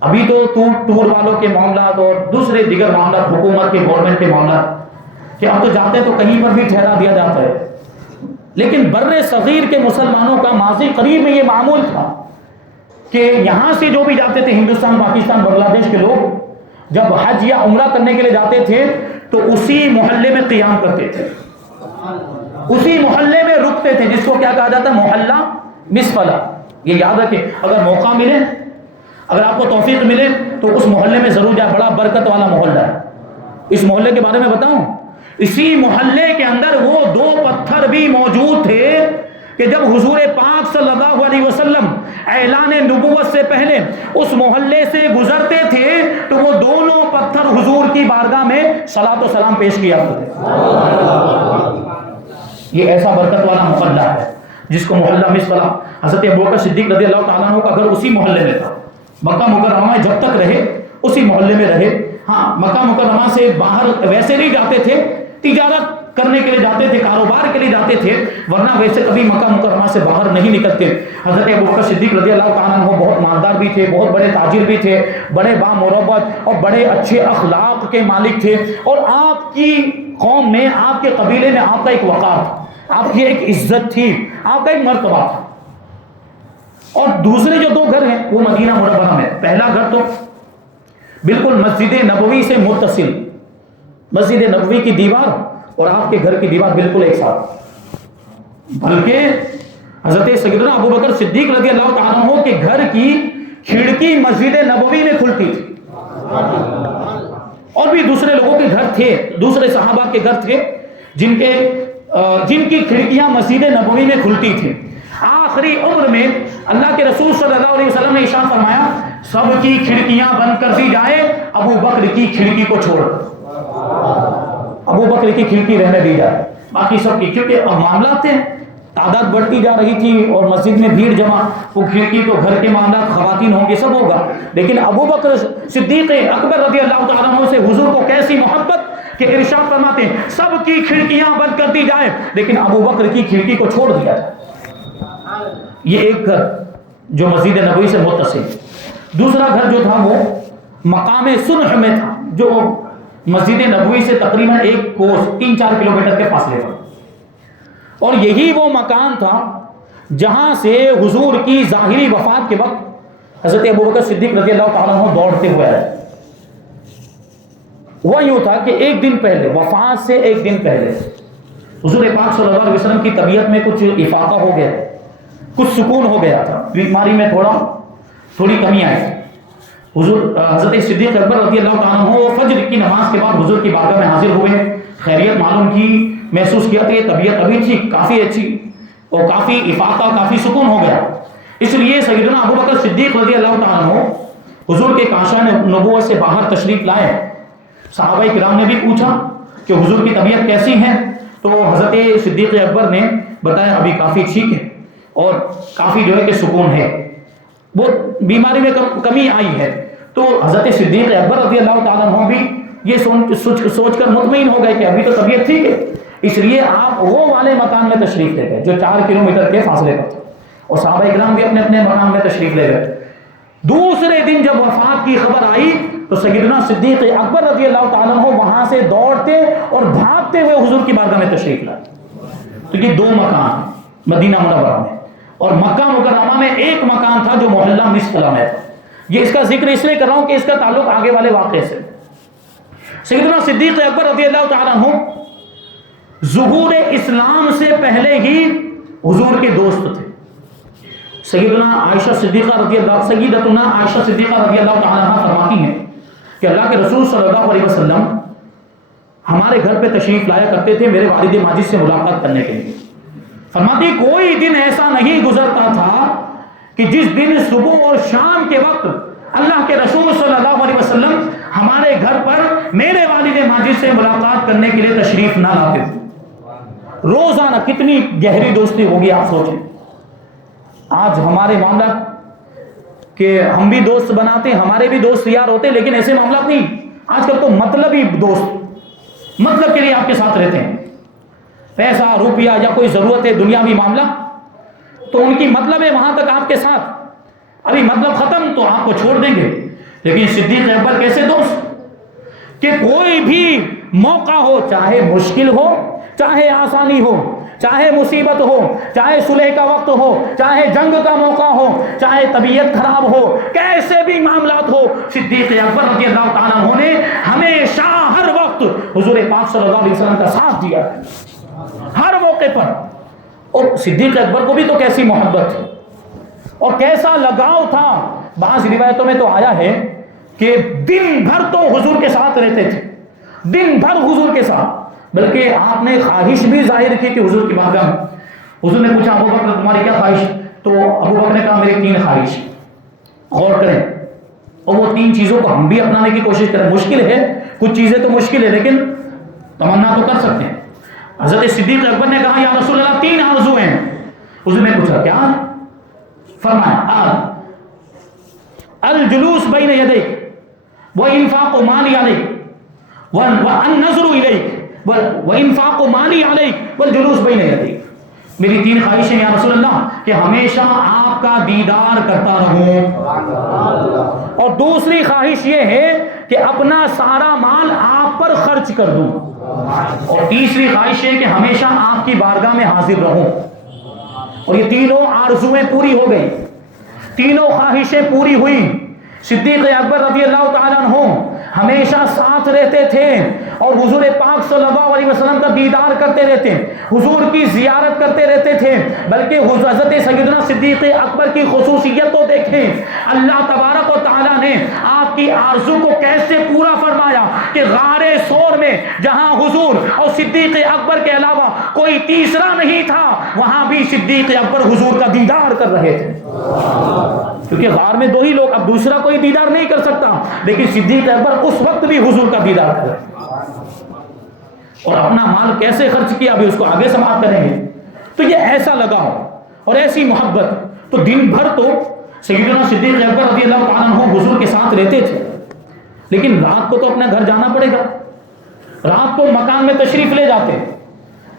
ابھی تو ٹور والوں کے معاملات اور دوسرے دیگر معاملات، حکومت کے، گورنمنٹ کے معاملات، کہ اب تو جاتے ہیں تو کہیں پر بھی ٹھہرا دیا جاتا ہے، لیکن بر صغیر کے مسلمانوں کا ماضی قریب میں یہ معمول تھا کہ یہاں سے جو بھی جاتے تھے، ہندوستان، پاکستان، بنگلہ دیش کے لوگ جب حج یا عمرہ کرنے کے لیے جاتے تھے تو اسی محلے میں قیام کرتے تھے، اسی محلے میں رکتے تھے، جس کو کیا کہا جاتا ہے؟ محلہ مصفلہ۔ یہ یاد رکھیں، اگر موقع ملے، اگر آپ کو توفیق ملے تو اس محلے میں ضرور جائے، بڑا برکت والا محلہ ہے۔ اس محلے کے بارے میں بتاؤں، اسی محلے کے اندر وہ 2 پتھر بھی موجود تھے کہ جب حضور پاک صلی اللہ علیہ وسلم اعلان نبوت سے پہلے اس محلے سے گزرتے تھے تو وہ دونوں پتھر حضور کی بارگاہ میں صلاۃ و سلام پیش کیا کرتے تھے۔ یہ ایسا برکت والا محلہ ہے جس کو محلہ مصفلہ۔ حضرت ابوبکر صدیق رضی اللہ تعالیٰ عنہ کا گھر اسی محلے میں تھا، مکہ مکرمہ میں جب تک رہے اسی محلے میں رہے۔ ہاں، مکہ مکرمہ سے باہر ویسے نہیں جاتے تھے، تجارت کرنے کے لیے جاتے تھے، کاروبار کے لیے جاتے تھے، ورنہ ویسے کبھی مکہ مکرمہ سے باہر نہیں نکلتے۔ حضرت ابوبکر صدیق رضی اللہ تعالیٰ عنہ بہت مالدار بھی تھے، بہت بڑے تاجر بھی تھے، بڑے بامروت اور بڑے اچھے اخلاق کے مالک تھے، اور آپ کی قوم میں، آپ کے قبیلے میں آپ کا ایک وقار تھا، آپ کی ایک عزت تھی، آپ کا ایک مرتبہ تھا۔ اور دوسرے جو 2 گھر ہیں وہ مدینہ منورہ میں۔ پہلا گھر تو بالکل مسجد نبوی سے متصل، مسجد نبوی کی دیوار اور آپ کے گھر کی دیوار بالکل ایک ساتھ، بلکہ حضرت سیدنا ابوبکر صدیق رضی اللہ تعالیٰ عنہ کے گھر کی کھڑکی مسجد نبوی میں کھلتی تھی، اور بھی دوسرے لوگوں کے گھر تھے، دوسرے صحابہ کے گھر تھے جن کی کھڑکیاں مسجد نبوی میں کھلتی تھی۔ آخری عمر میں اللہ کے رسول صلی اللہ علیہ وسلم نے ارشاد فرمایا، سب کی کھڑکیاں بند کر دی جائے، ابو بکر کی کھڑکی کو چھوڑ، ابو بکر کی کھڑکی رہنے دی جائے، باقی سب کی، کیونکہ اب معاملات تھے، تعداد بڑھتی جا رہی تھی اور مسجد میں بھیڑ جمع، وہ کھڑکی تو گھر کے معاملات، خواتین ہوں گے، سب ہوگا، لیکن ابو بکر صدیق اکبر رضی اللہ تعالیٰ عنہ سے حضور کو کیسی محبت کہ ارشاد فرماتے ہیں سب کی کھڑکیاں بند کر دی جائے لیکن ابو بکر کی کھڑکی کو چھوڑ دیا جائے۔ یہ ایک گھر جو مسجد نبوی سے متصل۔ دوسرا گھر جو تھا وہ مقام صنع میں تھا، جو مسجد نبوی سے تقریباً 1 کوس 3-4 کلومیٹر کے فاصلے پر، اور یہی وہ مکان تھا جہاں سے حضور کی ظاہری وفات کے وقت حضرت ابوبکر صدیق رضی اللہ تعالیٰ عنہ دوڑتے ہوئے آئے۔ وہ یوں تھا کہ ایک دن پہلے، وفات سے ایک دن پہلے، حضور پاک صلی اللہ علیہ وسلم کی طبیعت میں کچھ افاقہ ہو گیا، کچھ سکون ہو گیا تھا، بیماری میں تھوڑی کمی آئی۔ حضور حضرت صدیق اکبر رضی اللہ تعالیٰ عنہ فجر کی نماز کے بعد حضور کی بارگاہ میں حاضر ہوئے، خیریت معلوم کی، محسوس کیا کہ طبیعت ابھی ٹھیک، کافی اچھی، اور کافی افاقہ، کافی سکون ہو گیا۔ اس لیے سیدنا ابوبکر صدیق رضی اللہ تعالیٰ عنہ حضور کے کاشان نبوت سے باہر تشریف لائے۔ صحابہ کرام نے بھی پوچھا کہ حضور کی طبیعت کیسی ہے، تو حضرت صدیق اکبر نے بتایا ابھی کافی ٹھیک ہے اور کافی جو ہے کہ سکون ہے، وہ بیماری میں کمی آئی ہے۔ تو حضرت صدیق اکبر رضی اللہ تعالیٰ عنہ بھی یہ سوچ کر مطمئن ہو گئے کہ ابھی تو طبیعت ٹھیک ہے، اس لیے آپ وہ والے مکان میں تشریف لے گئے جو 4 کلومیٹر کے فاصلے پر تھا، اور صحابہ کرام بھی اپنے اپنے مکان میں تشریف لے گئے۔ دوسرے دن جب وفات کی خبر آئی تو سیدنا صدیق اکبر رضی اللہ تعالیٰ عنہ وہاں سے دوڑتے اور بھاگتے ہوئے حضور کی بارگاہ میں تشریف لائے۔ تو یہ 2 مکان مدینہ منورہ میں، اور مکہ مکرمہ میں ایک مکان تھا جو محلہ مصفلہ میں تھا۔ یہ اس کا ذکر اس لیے کر رہا ہوں کہ اس کا تعلق آگے والے واقعے سے۔ سیدنا صدیق اکبر رضی اللہ تعالیٰ عنہ ظہور اسلام سے پہلے ہی حضور کے دوست تھے۔ سیدتنا عائشہ صدیقہ رضی اللہ تعالیٰ عنہ فرماتی ہیں کہ اللہ کے رسول صلی اللہ علیہ وسلم ہمارے گھر پہ تشریف لایا کرتے تھے میرے والد ماجد سے ملاقات کرنے کے لیے۔ فرماتی کوئی دن ایسا نہیں گزرتا تھا کہ جس دن صبح اور شام کے وقت اللہ کے رسول صلی اللہ علیہ وسلم ہمارے گھر پر میرے والد ماجد سے ملاقات کرنے کے لیے تشریف نہ لاتے تھے۔ روزانہ کتنی گہری دوستی ہوگی آپ سوچیں. آج ہمارے معاملات کہ ہم بھی دوست بناتے ہیں, ہمارے بھی دوست یار ہوتے ہیں, لیکن ایسے معاملات نہیں. آج کل تو مطلبی دوست, مطلب کے لیے آپ کے ساتھ رہتے ہیں. پیسہ روپیہ یا کوئی ضرورت ہے دنیاوی معاملہ تو ان کی مطلب ہے وہاں تک آپ کے ساتھ, ابھی مطلب ختم تو آپ کو چھوڑ دیں گے. لیکن صدیق اکبر کیسے دوست کہ کوئی بھی موقع ہو, چاہے مشکل ہو, چاہے آسانی ہو, چاہے مصیبت ہو, چاہے صلح کا وقت ہو, چاہے جنگ کا موقع ہو, چاہے طبیعت خراب ہو, کیسے بھی معاملات ہو, صدیق اکبر رضی اللہ تعالیٰ عنہ نے ہمیشہ ہر وقت حضور پاک صلی اللہ علیہ وسلم کا ساتھ دیا ہر موقع پر. اور صدیق اکبر کو بھی تو کیسی محبت تھی اور کیسا لگاؤ تھا. بعض روایتوں میں تو آیا ہے کہ دن بھر تو حضور کے ساتھ رہتے تھے, دن بھر حضور کے ساتھ. بلکہ آپ نے خواہش بھی ظاہر کی تھی حضور کی بارگاہ میں. حضور نے پوچھا ابو بکر تمہاری کیا خواہش؟ تو ابو بکر نے کہا میری 3 خواہش. غور کریں, اور وہ 3 چیزوں کو ہم بھی اپنانے کی کوشش کریں. مشکل ہے, کچھ چیزیں تو مشکل ہے, لیکن تمنا تو کر سکتے ہیں. حضرت صدیق اکبر نے کہا یا رسول اللہ 3 آرزو ہیں. حضور نے پوچھا کیا؟ فرمایا الجلوس بین یدیک وانفاق مالی علیک والنظر الیک وانفاق مالی علیک والجلوس بین یدیک. میری 3 خواہشیں یا رسول اللہ کہ ہمیشہ آپ کا دیدار کرتا رہوں, اور دوسری خواہش یہ ہے کہ اپنا سارا مال آپ پر خرچ کر دوں, اور تیسری خواہش ہے کہ ہمیشہ آپ کی بارگاہ میں حاضر رہوں. اور یہ تینوں آرزویں پوری ہو گئی, تینوں خواہشیں پوری ہوئی. صدیق اکبر رضی اللہ تعالیٰ عنہ ہمیشہ ساتھ رہتے تھے اور حضور پاک صلی اللہ علیہ وسلم کا دیدار کرتے رہتے, حضور کی زیارت کرتے رہتے تھے. بلکہ حضرت سیدنا صدیق اکبر کی خصوصیت تو دیکھیں, اللہ تبارک و تعالیٰ نے آپ کی آرزو کو کیسے پورا فرمایا کہ غار ثور میں جہاں حضور اور صدیق اکبر کے علاوہ کوئی تیسرا نہیں تھا, وہاں بھی صدیق اکبر حضور کا دیدار کر رہے تھے. کیونکہ غار میں 2 ہی لوگ, اب دوسرا کوئی دیدار نہیں کر سکتا, لیکن صدیق اکبر اس وقت بھی حضور کا دیدار کر رہے. اور اپنا مال کیسے خرچ کیا ابھی اس کو آگے سماعت کریں گے. تو یہ ایسا لگاؤ اور ایسی محبت, تو دن بھر تو سیدنا صدیق اکبر رضی اللہ تعالیٰ عنہ حضور کے ساتھ رہتے تھے, لیکن رات کو تو اپنے گھر جانا پڑے گا. رات کو مکان میں تشریف لے جاتے,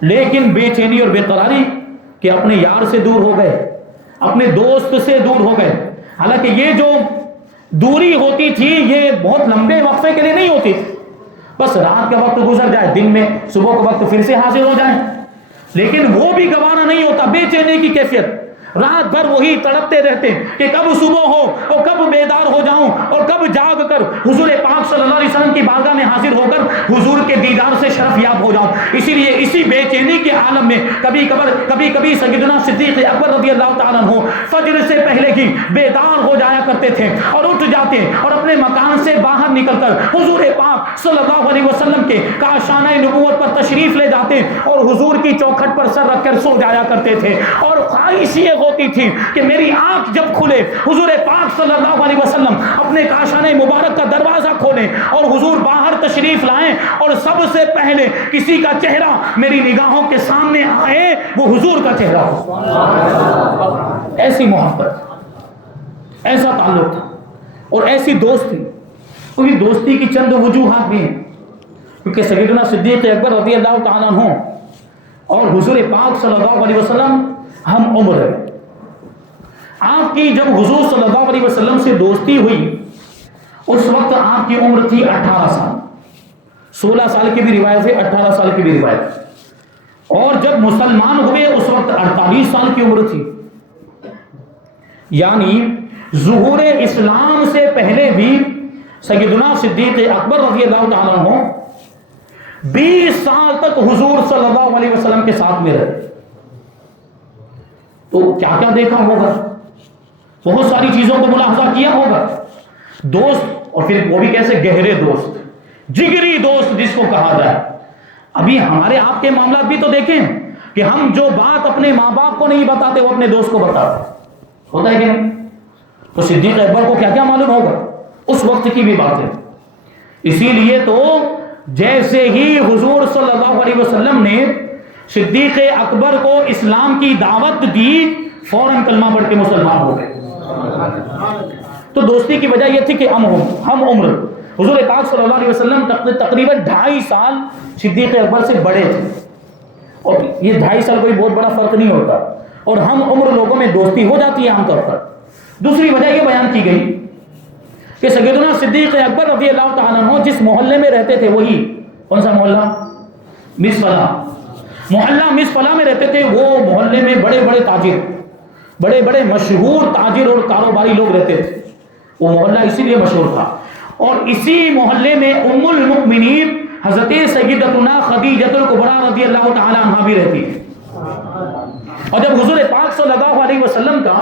لیکن بے چینی اور بے قراری کہ اپنے یار سے دور ہو گئے, اپنے دوست سے دور ہو گئے. حالانکہ یہ جو دوری ہوتی تھی یہ بہت لمبے وقفے کے لیے نہیں ہوتی تھی, بس رات کا وقت گزر جائے, دن میں صبح کے وقت پھر سے حاضر ہو جائیں. لیکن وہ بھی گوارا نہیں ہوتا, بے چینی کی کیفیت. رات بھر وہی تڑپتے رہتے کہ کب صبح ہو اور کب بیدار ہو جاؤں اور کب جاگ کر حضور پاک صلی اللہ علیہ وسلم کی بارگاہ میں حاضر ہو کر حضور کے دیدار سے شرف یاب ہو جاؤں. اسی لیے اسی بے چینی کے عالم میں کبھی سیدنا صدیق اکبر رضی اللہ تعالیٰ عنہ فجر سے پہلے ہی بیدار ہو جایا کرتے تھے اور اٹھ جاتے اور اپنے مکان سے باہر نکل کر حضور پاک صلی اللہ علیہ وسلم کے کاشانہ نبوت پر تشریف لے جاتے اور حضور کی چوکھٹ پر سر رکھ کر سو جایا کرتے تھے. اور خواہش یہ ہوتی تھی کہ میری آنکھ جب کھلے حضور پاک صلی اللہ علیہ وسلم اپنے کاشانہ مبارک کا دروازہ کھولیں اور حضور باہر تشریف لائیں اور سب سے پہلے کسی کا چہرہ میری نگاہوں کے سامنے آئے وہ حضور کا چہرہ ہو. ایسی محبت, ایسا تعلق تھا اور ایسی دوستی. کیونکہ دوستی کی چند وجوہات بھی ہیں, کیونکہ سیدنا صدیق اکبر رضی اللہ تعالیٰ عنہ اور حضور پاک صلی اللہ علیہ وسلم ہم عمر ہے. آپ کی جب حضور صلی اللہ علیہ وسلم سے دوستی ہوئی اس وقت آپ کی عمر تھی 18 سال. 16 سال کی بھی روایت ہے, 18 سال کی بھی روایت. اور جب مسلمان ہوئے اس وقت 48 سال کی عمر تھی. یعنی ظہور اسلام سے پہلے بھی سیدنا صدیق اکبر رضی اللہ تعالیٰ عنہ 20 سال تک حضور صلی اللہ علیہ وسلم کے ساتھ میں رہے. تو کیا کیا دیکھا ہوگا, بہت ساری چیزوں کو ملاحظہ کیا ہوگا. دوست, اور پھر وہ بھی کیسے گہرے دوست, جگری دوست جس کو کہا جائے. ابھی ہمارے آپ کے معاملات بھی تو دیکھیں کہ ہم جو بات اپنے ماں باپ کو نہیں بتاتے وہ اپنے دوست کو بتاتے, ہوتا ہے کہ نہیں؟ تو صدیق اکبر کو کیا کیا معلوم ہوگا اس وقت کی بھی بات ہے. اسی لیے تو جیسے ہی حضور صلی اللہ علیہ وسلم نے صدیق اکبر کو اسلام کی دعوت دی، فوراً کلمہ پڑھ کے مسلمان ہو گئے۔ تو دوستی کی وجہ یہ تھی کہ ہم عمر حضور پاک صلی اللہ علیہ وسلم تقریباً 2.5 سال صدیق اکبر سے بڑے تھے، اور یہ 2.5 سال کوئی بہت بڑا فرق نہیں ہوتا، اور ہم عمر لوگوں میں دوستی ہو جاتی ہے عام طور پر۔ دوسری وجہ یہ بیان کی گئی کہ سیدنا صدیق اکبر رضی اللہ تعالیٰ عنہ جس محلے میں رہتے تھے، وہی کون سا محلہ؟ مصفلا محلہ، مصفلا میں رہتے تھے۔ وہ محلے میں بڑے بڑے تاجر، بڑے بڑے مشہور تاجر اور کاروباری لوگ رہتے تھے۔ وہ محلہ اسی لیے مشہور تھا، اور اسی محلے میں ام المؤمنین حضرت سیدتنا خدیجہ الکبریٰ رضی اللہ تعالی عنہا بھی رہتی تھی۔ اور جب حضور پاک صلی اللہ علیہ وسلم کا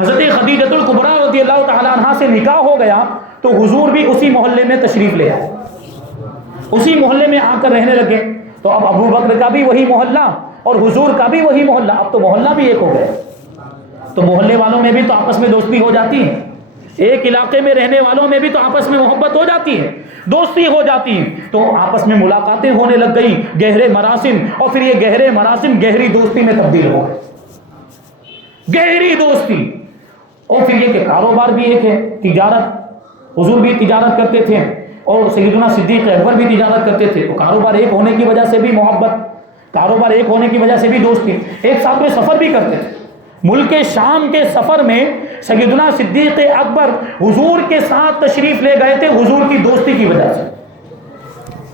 حضرت خدیجہ الکبریٰ رضی اللہ تعالی عنہا سے نکاح ہو گیا تو حضور بھی اسی محلے میں تشریف لے آئے، اسی محلے میں آ کر رہنے لگے۔ تو اب ابو بکر کا بھی وہی محلہ اور حضور کا بھی وہی محلہ، اب تو محلہ بھی ایک ہو گئے۔ تو محلے والوں میں بھی تو آپس میں دوستی ہو جاتی ہے، ایک علاقے میں رہنے والوں میں بھی تو آپس میں محبت ہو جاتی ہے، دوستی ہو جاتی ہے۔ تو آپس میں ملاقاتیں ہونے لگ گئی، گہرے مراسم، اور پھر یہ گہرے مراسم گہری دوستی میں تبدیل ہو گئے، گہری دوستی۔ اور پھر یہ کہ کاروبار بھی ایک ہے، تجارت، حضور بھی تجارت کرتے تھے اور سیدنا صدیق اکبر بھی تجارت کرتے تھے، تو کاروبار ایک ہونے کی وجہ سے بھی محبت، کاروبار ایک ہونے کی وجہ سے بھی دوستی، ایک ساتھ میں سفر بھی کرتے تھے۔ ملک شام کے سفر میں سیدنا صدیق اکبر حضور کے ساتھ تشریف لے گئے تھے، حضور کی دوستی کی وجہ سے۔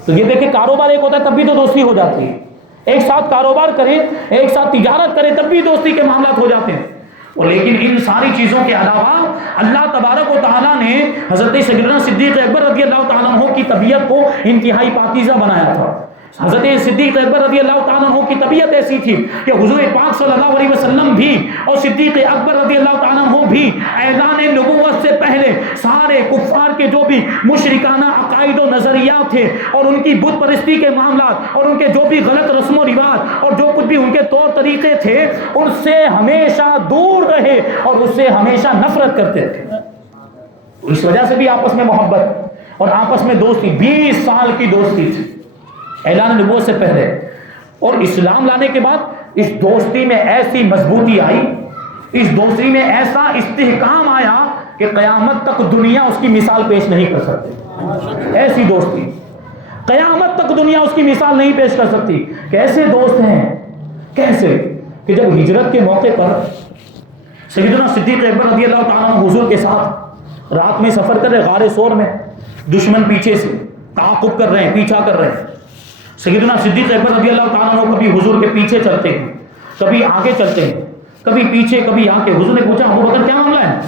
تو یہ دیکھیں کاروبار ایک ہوتا ہے تب بھی تو دوستی ہو جاتی ہے، ایک ساتھ کاروبار کریں، ایک ساتھ تجارت کریں تب بھی دوستی کے معاملات ہو جاتے ہیں۔ اور لیکن ان ساری چیزوں کے علاوہ اللہ تبارک و تعالیٰ نے حضرت سیدنا صدیق اکبر رضی اللہ تعالیٰ عنہ کی طبیعت کو انتہائی پاکیزہ بنایا تھا۔ حضرت صدیق اکبر رضی اللہ تعالیٰ عنہ کی طبیعت ایسی تھی کہ حضور پاک صلی اللہ علیہ وسلم بھی اور صدیق اکبر رضی اللہ تعالیٰ عنہ بھی اعلان نبوت سے پہلے سارے کفار کے جو بھی مشرکانہ عقائد و نظریات تھے اور ان کی بت پرستی کے معاملات اور ان کے جو بھی غلط رسم و رواج اور جو کچھ بھی ان کے طور طریقے تھے، ان سے ہمیشہ دور رہے اور اس سے ہمیشہ نفرت کرتے تھے۔ اس وجہ سے بھی آپس میں محبت اور آپس میں دوستی، 20 سال کی دوستی تھی اعلان نبوت سے پہلے۔ اور اسلام لانے کے بعد اس دوستی میں ایسی مضبوطی آئی، اس دوستی میں ایسا استحکام آیا کہ قیامت تک دنیا اس کی مثال پیش نہیں کر سکتی۔ ایسی دوستی قیامت تک دنیا اس کی مثال نہیں پیش کر سکتی۔ کیسے دوست ہیں، کیسے کہ جب ہجرت کے موقع پر سیدنا صدیق اکبر رضی اللہ تعالیٰ عنہ حضور کے ساتھ رات میں سفر کر رہے، غار سور میں دشمن پیچھے سے تعاقب کر رہے ہیں، پیچھا کر رہے ہیں۔ سیدنا صدیق اکبر رضی اللہ تعالیٰ عنہ کبھی حضور کے پیچھے چلتے ہیں، کبھی آگے چلتے ہیں، کبھی پیچھے کبھی آگے۔ حضور نے پوچھا ابو بکر کیا معاملہ ہے،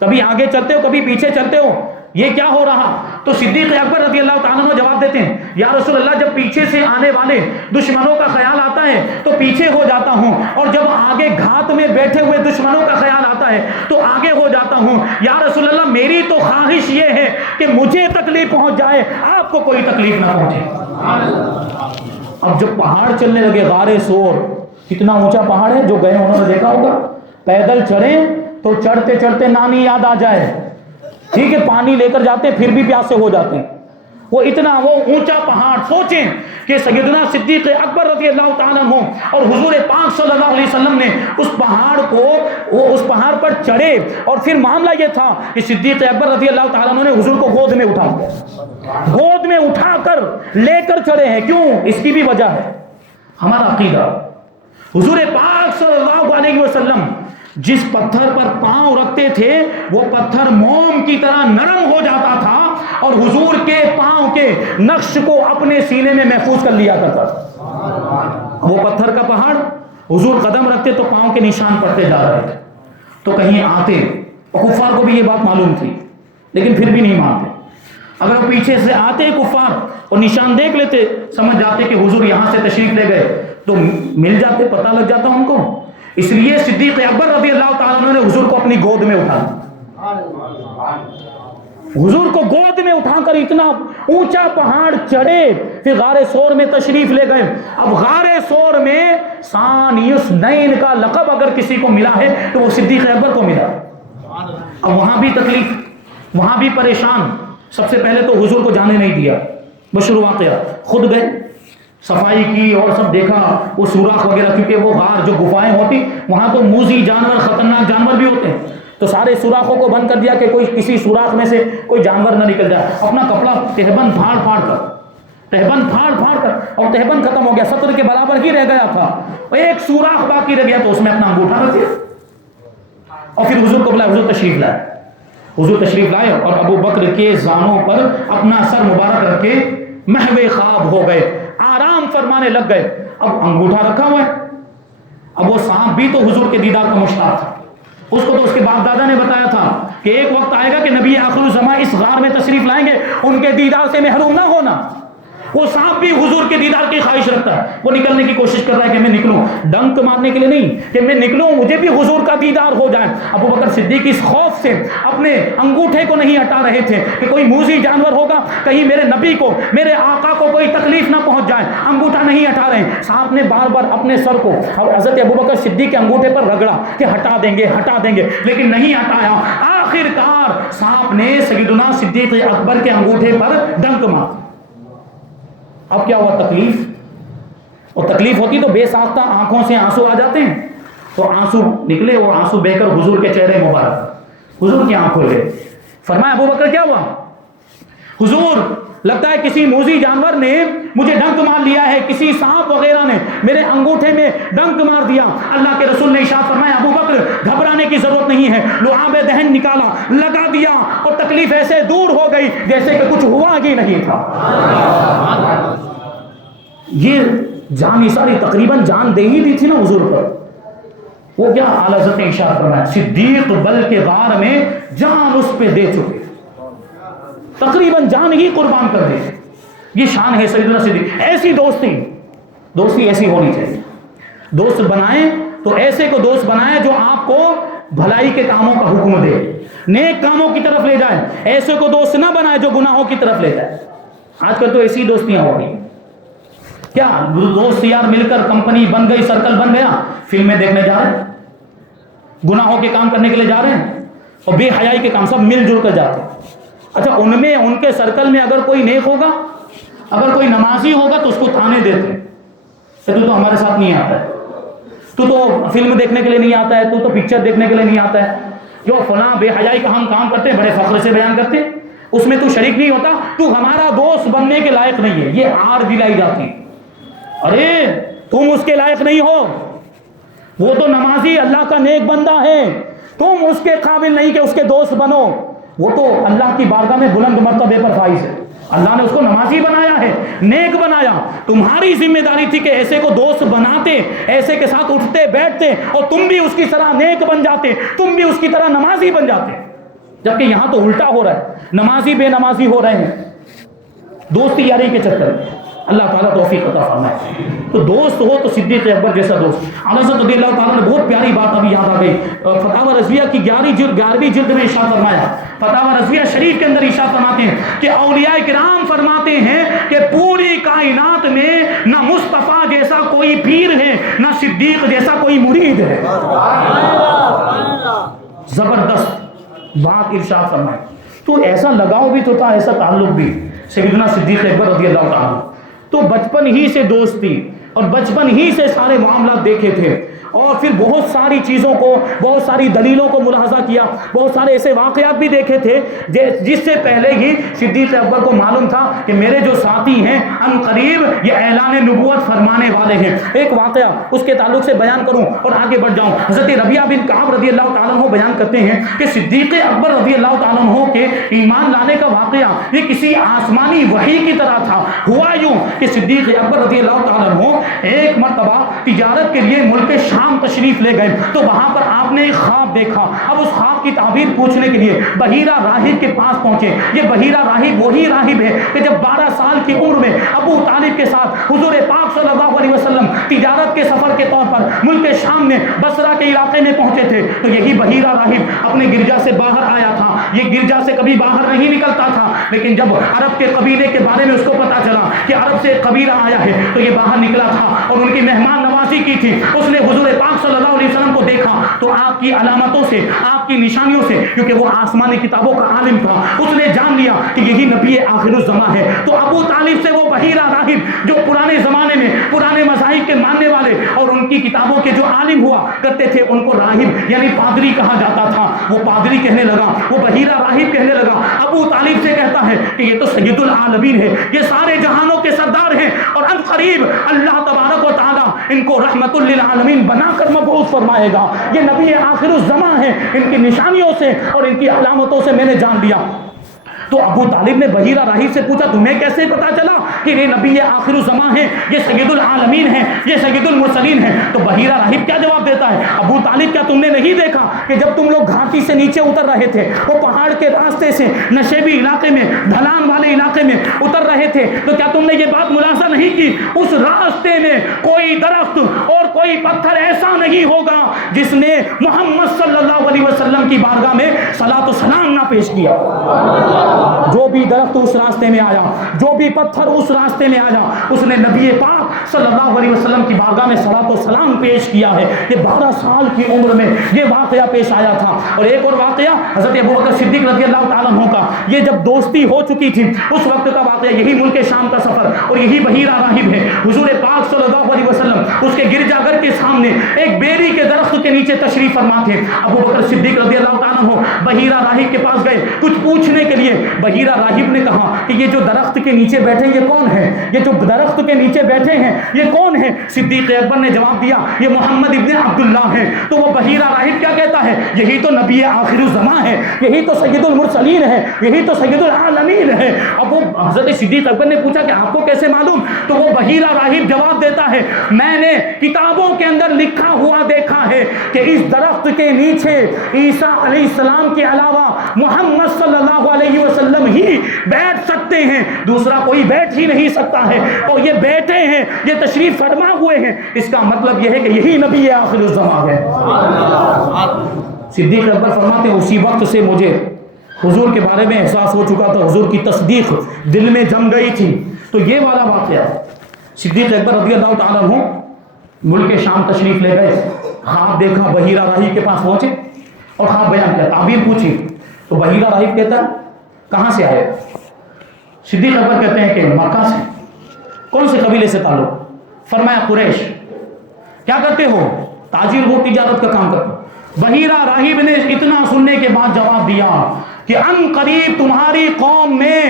کبھی آگے چلتے ہو کبھی پیچھے چلتے ہو، یہ کیا ہو رہا؟ تو صدیق اکبر رضی اللہ تعالیٰ عنہ جواب دیتے ہیں یا رسول اللہ، جب پیچھے سے آنے والے دشمنوں کا خیال آتا ہے تو پیچھے ہو جاتا ہوں، اور جب آگے گھات میں بیٹھے ہوئے دشمنوں کا خیال آتا ہے تو آگے ہو جاتا ہوں۔ یا رسول اللہ، میری تو خواہش یہ ہے کہ مجھے تکلیف پہنچ جائے، آپ کو کوئی تکلیف نہ پہنچے۔ اب جب پہاڑ چلنے لگے، غار سور کتنا اونچا پہاڑ ہے، جو گئے انہوں نے دیکھا ہوگا، پیدل چڑھیں تو چڑھتے چڑھتے نانی یاد آ جائے، ٹھیک ہے، پانی لے کر جاتے پھر بھی پیاسے ہو جاتے ہیں۔ وہ اونچا پہاڑ، سوچیں کہ سیدنا صدیق اکبر رضی اللہ تعالیٰ عنہ اور حضور پاک صلی اللہ علیہ وسلم نے اس پہاڑ پر چڑھے، اور پھر معاملہ یہ تھا کہ صدیق اکبر رضی اللہ تعالیٰ عنہ نے حضور کو گود میں اٹھا کر لے کر چڑھے ہیں۔ کیوں؟ اس کی بھی وجہ ہے ہمارا عقیدہ۔ حضور پاک صلی اللہ علیہ وسلم جس پتھر پر پاؤں رکھتے تھے وہ پتھر موم کی طرح نرم ہو جاتا تھا، اور حضور کے پاؤں کے نقش کو اپنے سینے میں محفوظ کر لیا کرتا تھا۔ وہ پتھر کا پہاڑ، حضور قدم رکھتے تو پاؤں کے نشان پڑتے جا رہے تھے، تو کہیں آتے، اور کفار کو بھی یہ بات معلوم تھی لیکن پھر بھی نہیں مانتے۔ اگر وہ پیچھے سے آتے کفار اور نشان دیکھ لیتے، سمجھ جاتے کہ حضور یہاں سے تشریف لے گئے، تو مل جاتے، پتہ لگ جاتا ان کو۔ اس لیے صدیق اکبر رضی اللہ تعالیٰ عنہ نے حضور کو اپنی گود میں اٹھایا، حضور کو گود میں اٹھا کر اتنا اونچا پہاڑ چڑھے، پھر غار سور میں تشریف لے گئے۔ اب غار سور میں ثانیُ اثنین کا لقب اگر کسی کو ملا ہے تو وہ صدیق اکبر کو ملا۔ اب وہاں بھی تکلیف، وہاں بھی پریشان۔ سب سے پہلے تو حضور کو جانے نہیں دیا، بشر واقعہ، خود گئے صفائی کی اور سب دیکھا وہ سوراخ وغیرہ، کیونکہ وہ غار جو گفائیں ہوتی وہاں تو موذی جانور، خطرناک جانور بھی ہوتے ہیں، تو سارے سوراخوں کو بند کر دیا کہ کوئی کسی سوراخ میں سے کوئی جانور نہ نکل جائے. اپنا کپڑا تہبند پھاڑ پھاڑ کر اور تہبند ختم ہو گیا، سطر کے برابر ہی رہ گیا تھا، ایک سوراخ باقی رہ گیا تو اس میں اپنا انگوٹھا رکھ دیا اور پھر حضور کو بلایا. حضور تشریف لائے اور ابو بکر کے زانوں پر اپنا سر مبارک رکھ کے محو خواب ہو گئے، آرام فرمانے لگ گئے. اب انگوٹھا رکھا ہوا ہے. اب وہ صاحب بھی تو حضور کے دیدار کا مشتاق تھا، اس کو تو اس کے باپ دادا نے بتایا تھا کہ ایک وقت آئے گا کہ نبی آخر الزمان اس غار میں تشریف لائیں گے، ان کے دیدار سے محروم نہ ہونا. وہ صاحب بھی حضور کے دیدار کی خواہش رکھتا ہے، وہ نکلنے کی کوشش کر رہا ہے کہ میں نکلوں، ڈنک مارنے کے لیے نہیں کہ میں نکلوں، مجھے بھی حضور کا دیدار ہو جائے. ابو بکر صدیق اس خوف سے اپنے انگوٹھے کو نہیں ہٹا رہے تھے کہ کوئی موذی جانور ہوگا، کہیں میرے نبی کو، میرے آقا کو کوئی تکلیف نہ پہنچ جائے. انگوٹھا نہیں ہٹا رہے. صاحب نے بار بار اپنے سر کو حضرت ابو بکر صدیق کے انگوٹھے پر رگڑا کہ ہٹا دیں گے، لیکن نہیں ہٹایا. آخر کار صاحب نے سیدنا صدیق اکبر کے انگوٹھے پر ڈنک مارا. اب کیا ہوا؟ تکلیف، اور تکلیف ہوتی تو بے ساختہ آنکھوں سے آنسو آ جاتے ہیں، تو آنسو نکلے اور آنسو بہ کر حضور کے چہرے مبارک، حضور کی آنکھ کھل گئی. فرمایا ابو بکر کیا ہوا؟ حضور لگتا ہے کسی موذی جانور نے مجھے ڈنک مار لیا ہے، کسی سانپ وغیرہ نے میرے انگوٹھے میں ڈنک مار دیا. اللہ کے رسول نے ارشاد فرمایا ابو بکر گھبرانے کی ضرورت نہیں ہے. لعاب دہن نکالا، لگا دیا اور تکلیف ایسے دور ہو گئی جیسے کہ کچھ ہوا ہی نہیں تھا. یہ جان ساری تقریباً جان دے ہی دی تھی نا حضور پر. وہ کیا اعلیٰ حضرت نے ارشاد فرمایا صدیق بل کے غار میں جان اس پہ دے چکے، تقریباً جان ہی قربان کر دے. یہ شان ہے سیدنا صدیق. ایسی دوستی ایسی ہونی چاہیے. دوست بنائیں تو ایسے کو دوست بنائیں جو آپ کو بھلائی کے کاموں کا حکم دے، نیک کاموں کی طرف لے جائیں. ایسے کو دوست نہ بنائیں جو گناہوں کی طرف لے جائے. آج کل تو ایسی دوستیاں ہو گئی، کیا دوست یار مل کر کمپنی بن گئی، سرکل بن گیا، فلمیں دیکھنے جا رہے ہیں، گناہوں کے کام کرنے کے لیے جا رہے ہیں، اور بے حیائی کے کام سب مل جل کر جاتے ہیں. اچھا ان میں ان کے سرکل میں اگر کوئی نیک ہوگا، اگر کوئی نمازی ہوگا تو اس کو تانے دیتے ہیں کہ تو ہمارے ساتھ نہیں آتا ہے، تو فلم دیکھنے کے لیے نہیں آتا ہے، تو پکچر دیکھنے کے لیے نہیں آتا ہے، جو فلاں بے حیائی کا ہم کام کرتے ہیں بڑے فخر سے بیان کرتے ہیں، اس میں تو شریک نہیں ہوتا، تو ہمارا دوست بننے کے لائق نہیں ہے. یہ آر دلائی جاتی، ارے تم اس کے لائق نہیں ہو، وہ تو نمازی اللہ کا نیک بندہ ہے، تم اس کے قابل نہیں کہ اس کے دوست بنو. وہ تو اللہ کی بارگاہ میں بلند مرتبے پر فائز ہے، اللہ نے اس کو نمازی بنایا ہے، نیک بنایا. تمہاری ذمہ داری تھی کہ ایسے کو دوست بناتے، ایسے کے ساتھ اٹھتے بیٹھتے، اور تم بھی اس کی طرح نیک بن جاتے، تم بھی اس کی طرح نمازی بن جاتے. جبکہ یہاں تو الٹا ہو رہا ہے، نمازی بے نمازی ہو رہے ہیں دوستی یاری کے چکر میں. اللہ تعالیٰ توفیق عطا فرمائے. تو دوست ہو تو صدیق اکبر جیسا دوست. حضرت رضی اللہ تعالیٰ نے بہت پیاری بات ابھی یاد آ گئی، فتاوی رضویہ کی 11ویں جلد میں ارشاد فرمایا. فتاوی رضویہ شریف کے اندر ارشاد فرماتے ہیں کہ اولیاء کرام فرماتے ہیں کہ پوری کائنات میں نہ مصطفیٰ جیسا کوئی پیر ہے، نہ صدیق جیسا کوئی مرید ہے. زبردست بات ارشاد فرمائے. تو ایسا لگاؤ بھی تو تھا، ایسا تعلق بھی. سیدنا صدیق اکبر رضی اللہ تعالیٰ تو بچپن ہی سے دوست تھی اور بچپن ہی سے سارے معاملات دیکھے تھے، اور پھر بہت ساری چیزوں کو، بہت ساری دلیلوں کو ملاحظہ کیا، بہت سارے ایسے واقعات بھی دیکھے تھے جس سے پہلے ہی صدیق اکبر کو معلوم تھا کہ میرے جو ساتھی ہیں ان قریب یہ اعلان نبوت فرمانے والے ہیں. ایک واقعہ اس کے تعلق سے بیان کروں اور آگے بڑھ جاؤں. حضرت ربیعہ بن کعب رضی اللہ تعالیٰ عنہ بیان کرتے ہیں کہ صدیق اکبر رضی اللہ تعالیٰ عنہ کے ایمان لانے کا واقعہ یہ کسی آسمانی وحی کی طرح تھا. ہوا یوں کہ صدیق اکبر رضی اللہ تعالیٰ عنہ ایک مرتبہ تجارت کے لیے ملک شام تشریف لے گئے، تو وہاں پر آپ نے ایک خواب دیکھا. اب اس خواب کی تعبیر پوچھنے کے لیے بحیرہ راہب کے پاس پہنچے. یہ بحیرہ راہب وہی راہب ہے کہ جب 12 سال کی عمر میں ابو طالب کے ساتھ حضور پاک صلی اللہ علیہ وسلم تجارت کے سفر کے طور پر ملک شام میں بصرہ کے علاقے میں پہنچے تھے. تو یہی بحیرہ راہب اپنے گرجا سے باہر آیا تھا. یہ گرجا سے کبھی باہر نہیں نکلتا تھا، لیکن جب عرب کے قبیلے کے بارے میں اس کو پتا چلا کہ عرب سے ایک قبیلہ آیا ہے تو یہ باہر نکلا تھا اور ان کی مہمان نوازی بازی کی تھی، اس نے حضور پاک صلی اللہ علیہ وسلم کو دیکھا تو آپ کی علامتوں سے، آپ کی نشانیوں سے، کیونکہ وہ آسمانی کتابوں کا عالم تھا، اس نے جان لیا کہ یہی نبی آخر الزمان ہے۔ تو ابو طالب سے وہ بحیرہ راہب جو پرانے زمانے میں پرانے مذاہب کے ماننے والے اور ان کی کتابوں کے جو عالم ہوا کرتے تھے، ان کو راہب یعنی پادری کہا جاتا تھا، وہ پادری کہنے لگا، وہ بحیرہ راہب کہنے لگا۔ ابو طالب سے کہتا ہے کہ یہ تو سید العالمین ہے، یہ سارے جہانوں کے سردار ہیں، اور ان قریب اللہ تبارک و تعالی ان کو رحمت للعالمین بنا کر مبعوث فرمائے گا۔ یہ نبی آخر الزمان ہے، ان کی نشانیوں سے اور ان کی علامتوں سے میں نے جان لیا۔ تو ابو طالب نے بحیرہ راہب سے پوچھا تمہیں کیسے پتا چلا کہ یہ نبی آخر الزمان ہے، یہ سید العالمین ہے، یہ سید المرسلین ہے؟ تو بحیرہ راہب کیا جواب دیتا ہے، ابو طالب کیا تم نے نہیں دیکھا کہ جب تم لوگ گھاٹی سے نیچے اتر رہے تھے، وہ پہاڑ کے راستے سے نشیبی علاقے میں، ڈھلان والے علاقے میں اتر رہے تھے، تو کیا تم نے یہ بات ملاحظہ نہیں کی اس راستے میں کوئی درخت اور کوئی پتھر ایسا نہیں ہوگا جس نے محمد صلی اللہ علیہ وسلم کی بارگاہ میں صلاۃ و سلام نہ پیش کیا؟ جو بھی درخت اس راستے میں آیا، جو بھی پتھر اس راستے میں آیا، اس نے نبی پاک صلی اللہ علیہ وسلم کی بارگاہ میں صلاۃ و سلام پیش کیا ہے۔ یہ 12 سال کی عمر میں یہ واقعہ پیش آیا تھا۔ اور ایک اور واقعہ حضرت ابوبکر صدیق رضی اللہ تعالیٰ عنہ کا، یہ جب دوستی ہو چکی تھی اس وقت کا واقعہ، یہی ملک شام کا سفر اور یہی بحیرہ راہب ہے۔ حضور پاک صلی اللہ علیہ وسلم اس کے گرجا گھر کے سامنے ایک بیری کے درخت کے نیچے تشریف فرما تھے۔ ابوبکر صدیق رضی اللہ تعالیٰ عنہ بحیرہ راہب کے پاس گئے کچھ پوچھنے کے لیے۔ بحیرہ راہب نے کہا کہ یہ جو درخت کے نیچے بیٹھے یہ کون ہے؟ یہ جو درخت کے نیچے بیٹھے ہیں یہ کون ہے؟ صدیق اکبر نے جواب دیا یہ محمد ابن عبداللہ ہے۔ تو وہ بحیرہ راہب کیا کہتا ہے؟ یہی تو نبی آخر الزمان ہے، یہی تو سید المرسلین ہے، یہی تو سید العالمین ہے۔ اب وہ حضرت صدیق اکبر نے پوچھا کہ آپ کو کیسے معلوم؟ تو وہ بحیرہ راہب جواب دیتا ہے میں نے کتابوں کے اندر لکھا ہوا دیکھا ہے کہ اس درخت کے نیچے عیسیٰ علیہ السلام کے علاوہ محمد صلی اللہ علیہ وسلم ہی بیٹھ سکتے ہیں، دوسرا کوئی بیٹھ ہی نہیں سکتا ہے، اور یہ بیٹھے ہیں، یہ تشریف فرما ہوئے ہیں، اس کا مطلب یہ ہے کہ یہی نبی آخر الزمان ہے۔ صدیق اکبر فرماتے ہیں اسی وقت سے مجھے حضور کے بارے میں احساس ہو چکا تھا، حضور کی تصدیق دل میں جم گئی تھی۔ تو یہ والا واقعہ صدیق اکبر رضی اللہ تعالیٰ عنہ ملک شام تشریف لے گئے، خواب دیکھا، بحیرہ راہب کے پاس پہنچے اور خواب بیان کیا، تعبیر پوچھی۔ تو بحیرہ راہب کہتا کہاں سے آئے؟ صدیق اکبر کہتے ہیں کہ مکہ سے۔ کون سے قبیلے سے تعلق؟ فرمایا قریش۔ کیا کرتے ہو؟ تاجر ہو، تجارت کا کام کرتے ہو۔ بحیرہ راہب نے اتنا سننے کے بعد جواب دیا کہ ان قریب تمہاری قوم میں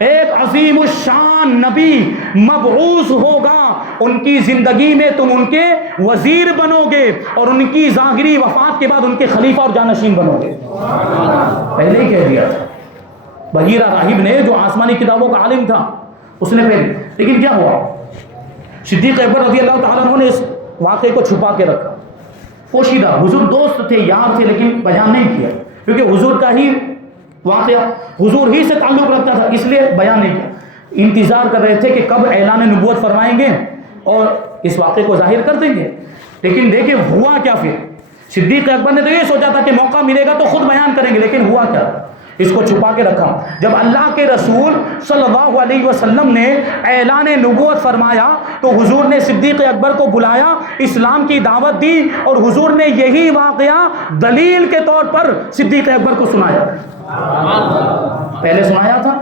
ایک عظیم الشان نبی مبعوث ہوگا، ان کی زندگی میں تم ان کے وزیر بنو گے اور ان کی ظاہری وفات کے بعد ان کے خلیفہ اور جانشین بنو گے۔ پہلے ہی کہہ دیا تھا بحیرہ راہب نے، جو آسمانی کتابوں کا عالم تھا، اس نے پہلے۔ لیکن کیا ہوا؟ صدیق اکبر رضی اللہ تعالیٰ عنہ نے اس واقعے کو چھپا کے رکھا، پوشیدہ۔ حضور دوست تھے، یار تھے، لیکن بیان نہیں کیا، کیونکہ حضور کا ہی واقعہ حضور ہی سے تعلق رکھتا تھا، اس لیے بیان نہیں کیا۔ انتظار کر رہے تھے کہ کب اعلان نبوت فرمائیں گے اور اس واقعے کو ظاہر کر دیں گے۔ لیکن دیکھیں ہوا کیا پھر۔ صدیق اکبر نے تو یہ سوچا تھا کہ موقع ملے گا تو خود بیان کریں گے، لیکن ہوا کیا؟ اس کو چھپا کے رکھا۔ جب اللہ کے رسول صلی اللہ علیہ وسلم نے اعلان نبوت فرمایا تو حضور نے صدیق اکبر کو بلایا، اسلام کی دعوت دی، اور حضور نے یہی واقعہ دلیل کے طور پر صدیق اکبر کو سنایا۔ پہلے سنایا تھا،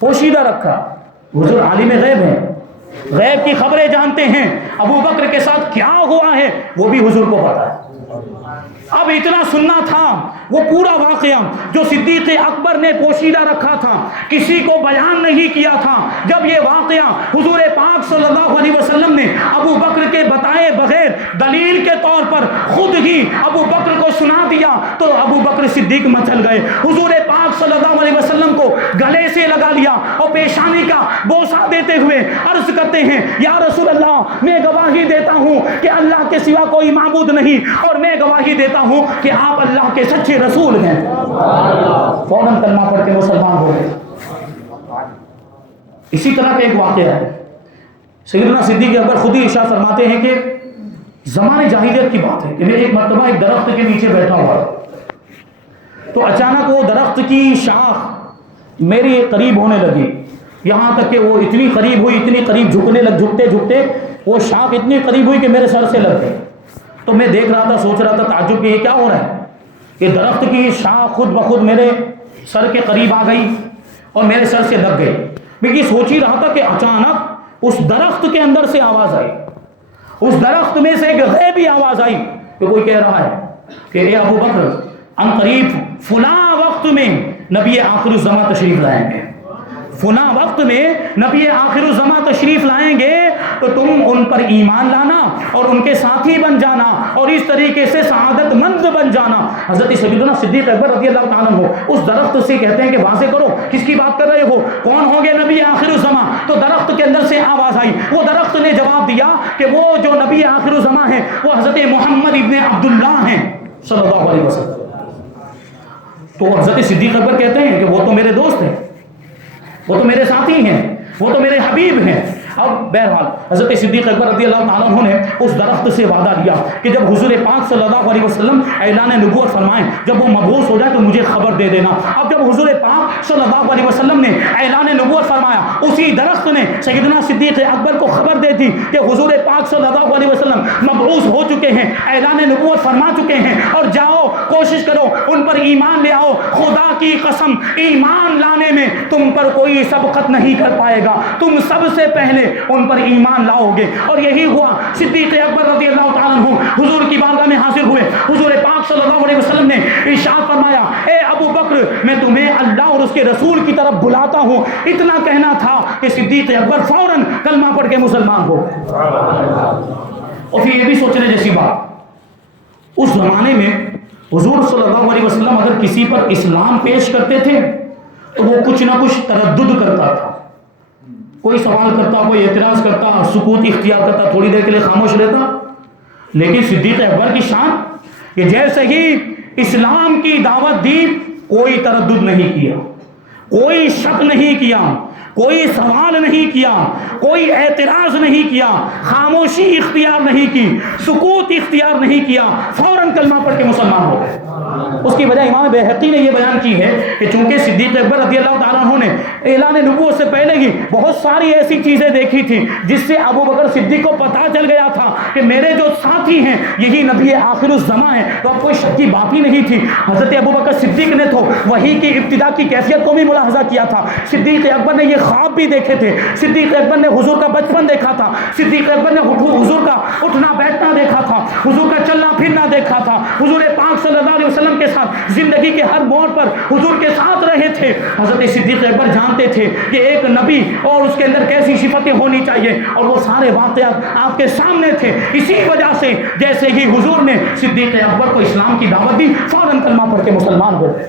پوشیدہ رکھا۔ حضور عالم غیب ہیں، غیب کی خبریں جانتے ہیں، ابو بکر کے ساتھ کیا ہوا ہے وہ بھی حضور کو پتا ہے۔ اب اتنا سننا تھا، وہ پورا واقعہ جو صدیق اکبر نے پوشیدہ رکھا تھا، کسی کو بیان نہیں کیا تھا، جب یہ واقعہ حضور پاک صلی اللہ علیہ وسلم نے ابو بکر کے بتائے بغیر دلیل کے طور پر خود ہی ابو بکر کو سنا دیا تو ابو بکر صدیق مچل گئے۔ حضور پاک صلی اللہ علیہ وسلم کو گلے سے لگا لیا اور پیشانی کا بوسہ دیتے ہوئے عرض کرتے ہیں یا رسول اللہ، میں گواہی دیتا ہوں کہ اللہ کے سوا کوئی معبود نہیں، اور میں گواہی دیتا ہوں کہ آپ اللہ کے سچے رسول ہیں۔ فوراً کلمہ پڑھ کے مسلمان ہو گئے۔ اسی طرح کا ایک واقعہ ہے، سیدنا صدیق اکبر خود ہی ارشاد فرماتے ہیں کہ زمانے جاہلیت کی بات ہے کہ میں ایک مرتبہ ایک درخت کے نیچے بیٹھا ہوا تو اچانک وہ درخت کی شاخ میری قریب ہونے لگی، یہاں تک کہ وہ اتنی قریب ہوئی، اتنی قریب، جھکنے لگ، جھکتے جھکتے وہ شاخ اتنی قریب ہوئی کہ میرے سر سے لگ گئی. تو میں دیکھ رہا تھا، سوچ رہا تھا تعجب کہ یہ کیا ہو رہا ہے. یہ درخت کی شاخ خود بخود میرے سر کے قریب آ گئی اور میرے سر سے لگ گئی. میں یہ سوچ ہی رہا تھا کہ اچانک اس درخت کے اندر سے آواز آئی، اس درخت میں سے ایک غیبی آواز آئی کہ کوئی کہہ رہا ہے کہ اے ابو بکر، ان قریب فلاں وقت میں نبی آخر الزماں تشریف لائیں گے، فلاں وقت میں نبی آخر الزماں تشریف لائیں گے تو تم ان پر ایمان لانا اور ان کے ساتھی بن جانا اور اس طریقے سے سعادت مند بن جانا. حضرت سیدنا صدیق اکبر رضی اللہ تعالیٰ عنہ اس درخت سے کہتے ہیں کہ واضح کرو کس کی بات کر رہے ہو، کون ہوں گے نبی آخر الزماں. تو درخت کے اندر سے آواز آئی، وہ درخت نے جواب دیا کہ وہ جو نبی آخر الزماں ہیں وہ حضرت محمد ابن عبداللہ ہیں صلی اللہ علیہ وسلم. تو حضرت صدیق اکبر کہتے ہیں کہ وہ تو میرے دوست ہیں، وہ تو میرے ساتھی ہیں، وہ تو میرے حبیب ہیں. اب بہرحال حضرت صدیق اکبر رضی اللہ تعالیٰ عنہ نے اس درخت سے وعدہ لیا کہ جب حضور پاک صلی اللہ علیہ وسلم اعلان نبوت فرمائیں، جب وہ مبعوث ہو جائے تو مجھے خبر دے دینا. اب جب حضور پاک صلی اللہ علیہ وسلم نے اعلان نبوت فرمایا، اسی درخت نے سیدنا صدیق اکبر کو خبر دے دی کہ حضور پاک صلی اللہ علیہ وسلم مبعوث ہو چکے ہیں، اعلان نبوت فرما چکے ہیں، اور جاؤ کوشش کرو ان پر ایمان لے آؤ. خدا کی قسم ایمان لانے میں تم پر کوئی سبقت نہیں کر پائے گا، تم سب سے پہلے ان پر ایمان لاؤ گے. اور یہی ہوا. صدیق اکبر رضی اللہ تعالیٰ عنہ حضور کی بارگاہ میں حاضر ہوئے. حضور پاک صلی اللہ علیہ وسلم نے ارشاد فرمایا، اے ابو بکر، میں تمہیں اللہ اور اس کے رسول کی طرف بلاتا ہوں. اتنا کہنا تھا کہ صدیق اکبر فوراً کلمہ پڑھ کے مسلمان ہو گئے. اور پھر یہ بھی سوچنے جیسی بات، اس زمانے میں حضور صلی اللہ علیہ وسلم اگر کسی پر اسلام پیش کرتے تھے تو وہ کچھ نہ کچھ تردد کرتا تھا، کوئی سوال کرتا، کوئی اعتراض کرتا، سکوت اختیار کرتا، تھوڑی دیر کے لیے خاموش رہتا. لیکن صدیق اکبر کی شان کہ جیسے ہی اسلام کی دعوت دی کوئی تردد نہیں کیا، کوئی شک نہیں کیا، کوئی سوال نہیں کیا، کوئی اعتراض نہیں کیا، خاموشی اختیار نہیں کی، سکوت اختیار نہیں کیا، فوراً کلمہ پڑھ کے مسلمان ہو گئے. اس کی وجہ امام بیہقی نے یہ بیان کی ہے کہ چونکہ صدیق اکبر رضی اللہ تعالیٰ عنہ نے اعلان نبوت سے پہلے ہی بہت ساری ایسی چیزیں دیکھی تھی جس سے ابو بکر صدیق کو پتہ چل گیا تھا کہ میرے جو ساتھی ہیں یہی نبی آخر الزماں ہیں. تو اب کوئی شک کی بات ہی نہیں تھی. حضرت ابو بکر صدیق نے تو وحی کی ابتدا کی کیفیت کو بھی ملاحظہ کیا تھا. صدیق اکبر نے یہ خواب بھی دیکھے تھے. صدیق اکبر نے حضور کا بچپن دیکھا تھا. صدیق اکبر نے حضور کا اٹھنا بیٹھنا دیکھا تھا، حضور کا چلنا پھرنا دیکھا تھا. حضور پاک صلی اللہ علیہ وسلم کے ساتھ زندگی کے ہر موڑ پر حضور کے ساتھ رہے تھے. حضرت صدیق اکبر جانتے تھے کہ ایک نبی اور اس کے اندر کیسی صفتیں ہونی چاہیے، اور وہ سارے واقعات آپ کے سامنے تھے. اسی وجہ سے جیسے ہی حضور نے صدیق اکبر کو اسلام کی دعوت دی فوراً کلمہ پڑھ کے مسلمان ہو گئے.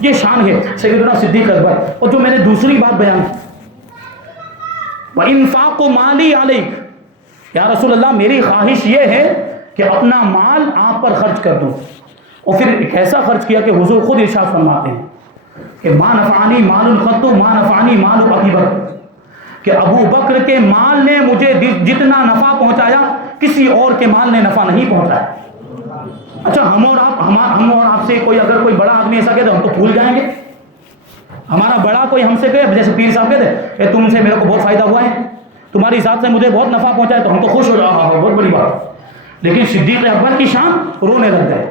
یہ شان ہے سیدنا صدیق اکبر. اور جو میں نے دوسری بات بیان کی، وَإِنفَاقُ مَالِي عَلَيْكَ، یا رسول اللہ میری خواہش یہ ہے کہ اپنا مال آپ پر خرچ کر دوں. اور پھر ایک ایسا خرچ کیا کہ حضور خود ارشاد فرماتے ہیں کہ ما نفعنی مال الخط ما نفعنی مال ابی بکر، کہ ابو بکر کے مال نے مجھے جتنا نفع پہنچایا کسی اور کے مال نے نفع نہیں پہنچایا. اچھا ہم اور آپ سے کوئی اگر کوئی بڑا آدمی ایسا کہتے ہم تو بھول جائیں گے. ہمارا بڑا کوئی ہم سے کہے، جیسے پیر صاحب کہتے کہ تم سے میرے کو بہت فائدہ ہوا ہے، تمہاری ذات سے مجھے بہت نفع پہنچا ہے، تو ہم تو خوش ہو جائیں، بہت بڑی بات. لیکن صدیق اکبر کی شان رونے لگ گئے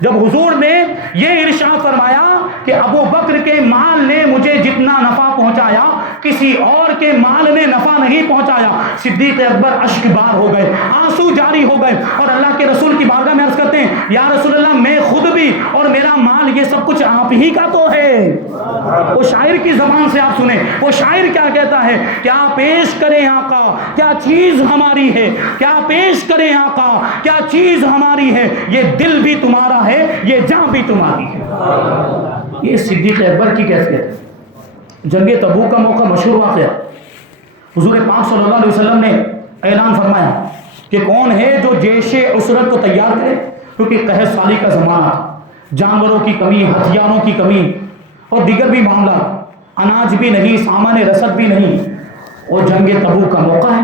جب حضور نے یہ ارشاد فرمایا کہ ابو بکر کے مال نے مجھے جتنا نفع پہنچایا کسی اور کے مال نے نفع نہیں پہنچایا. صدیق اکبر اشک بار ہو گئے، آنسو جاری ہو گئے، اور اللہ کے رسول کی بارگاہ میں عرض کرتے ہیں یا رسول اللہ میں خود بھی اور میرا مال یہ سب کچھ آپ ہی کا تو ہے. وہ شاعر کی زبان سے آپ سنیں، وہ شاعر کیا کہتا ہے، کیا پیش کریں آقا کیا چیز ہماری ہے، کیا پیش کریں آقا کیا چیز ہماری ہے، یہ دل بھی تمہارا ہے یہ جان بھی تمہاری ہے. یہ صدیق اکبر کی کیفیت ہے. جنگ تبوک کا موقع مشہور واقعہ، حضور پاک صلی اللہ علیہ وسلم نے اعلان فرمایا کہ کون ہے جو جیش عسرت کو تیار کرے، کیونکہ قحط سالی کا زمانہ، جانوروں کی کمی، ہتھیاروں کی کمی اور دیگر بھی معاملات، اناج بھی نہیں، سامان رسد بھی نہیں، اور جنگ تبوک کا موقع ہے.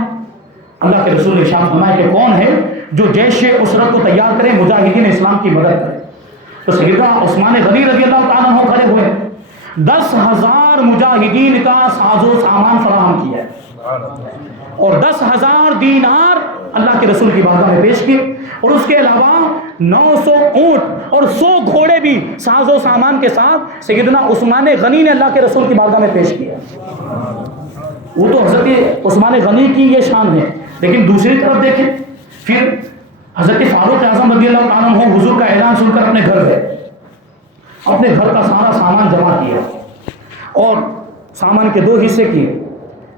اللہ کے رسول نے ارشاد فرمایا کہ کون ہے جو جیش عسرت کو تیار کرے، مجاہدین اسلام کی مدد کرے. تو سیدنا عثمان غنی رضی اللہ تعالیٰ عنہ کھڑے ہوئے، 10,000 مجاہدین کا ساز و سامان فراہم کیا ہے. اور 10,000 دینار اللہ کے رسول کی بارگاہ میں پیش کیے، اور اس کے علاوہ 900 اونٹ اور 100 گھوڑے بھی ساز و سامان کے ساتھ سیدنا عثمان غنی نے اللہ کے رسول کی بارگاہ میں پیش کیا۔ وہ تو حضرت عثمان غنی کی یہ شان ہے، لیکن دوسری طرف دیکھیں پھر حضرت فاروق اعظم رضی اللہ تعالیٰ عنہ حضور کا اعلان سن کر اپنے گھر گئے، اپنے گھر کا سارا سامان جمع کیا اور سامان کے 2 حصے کیے،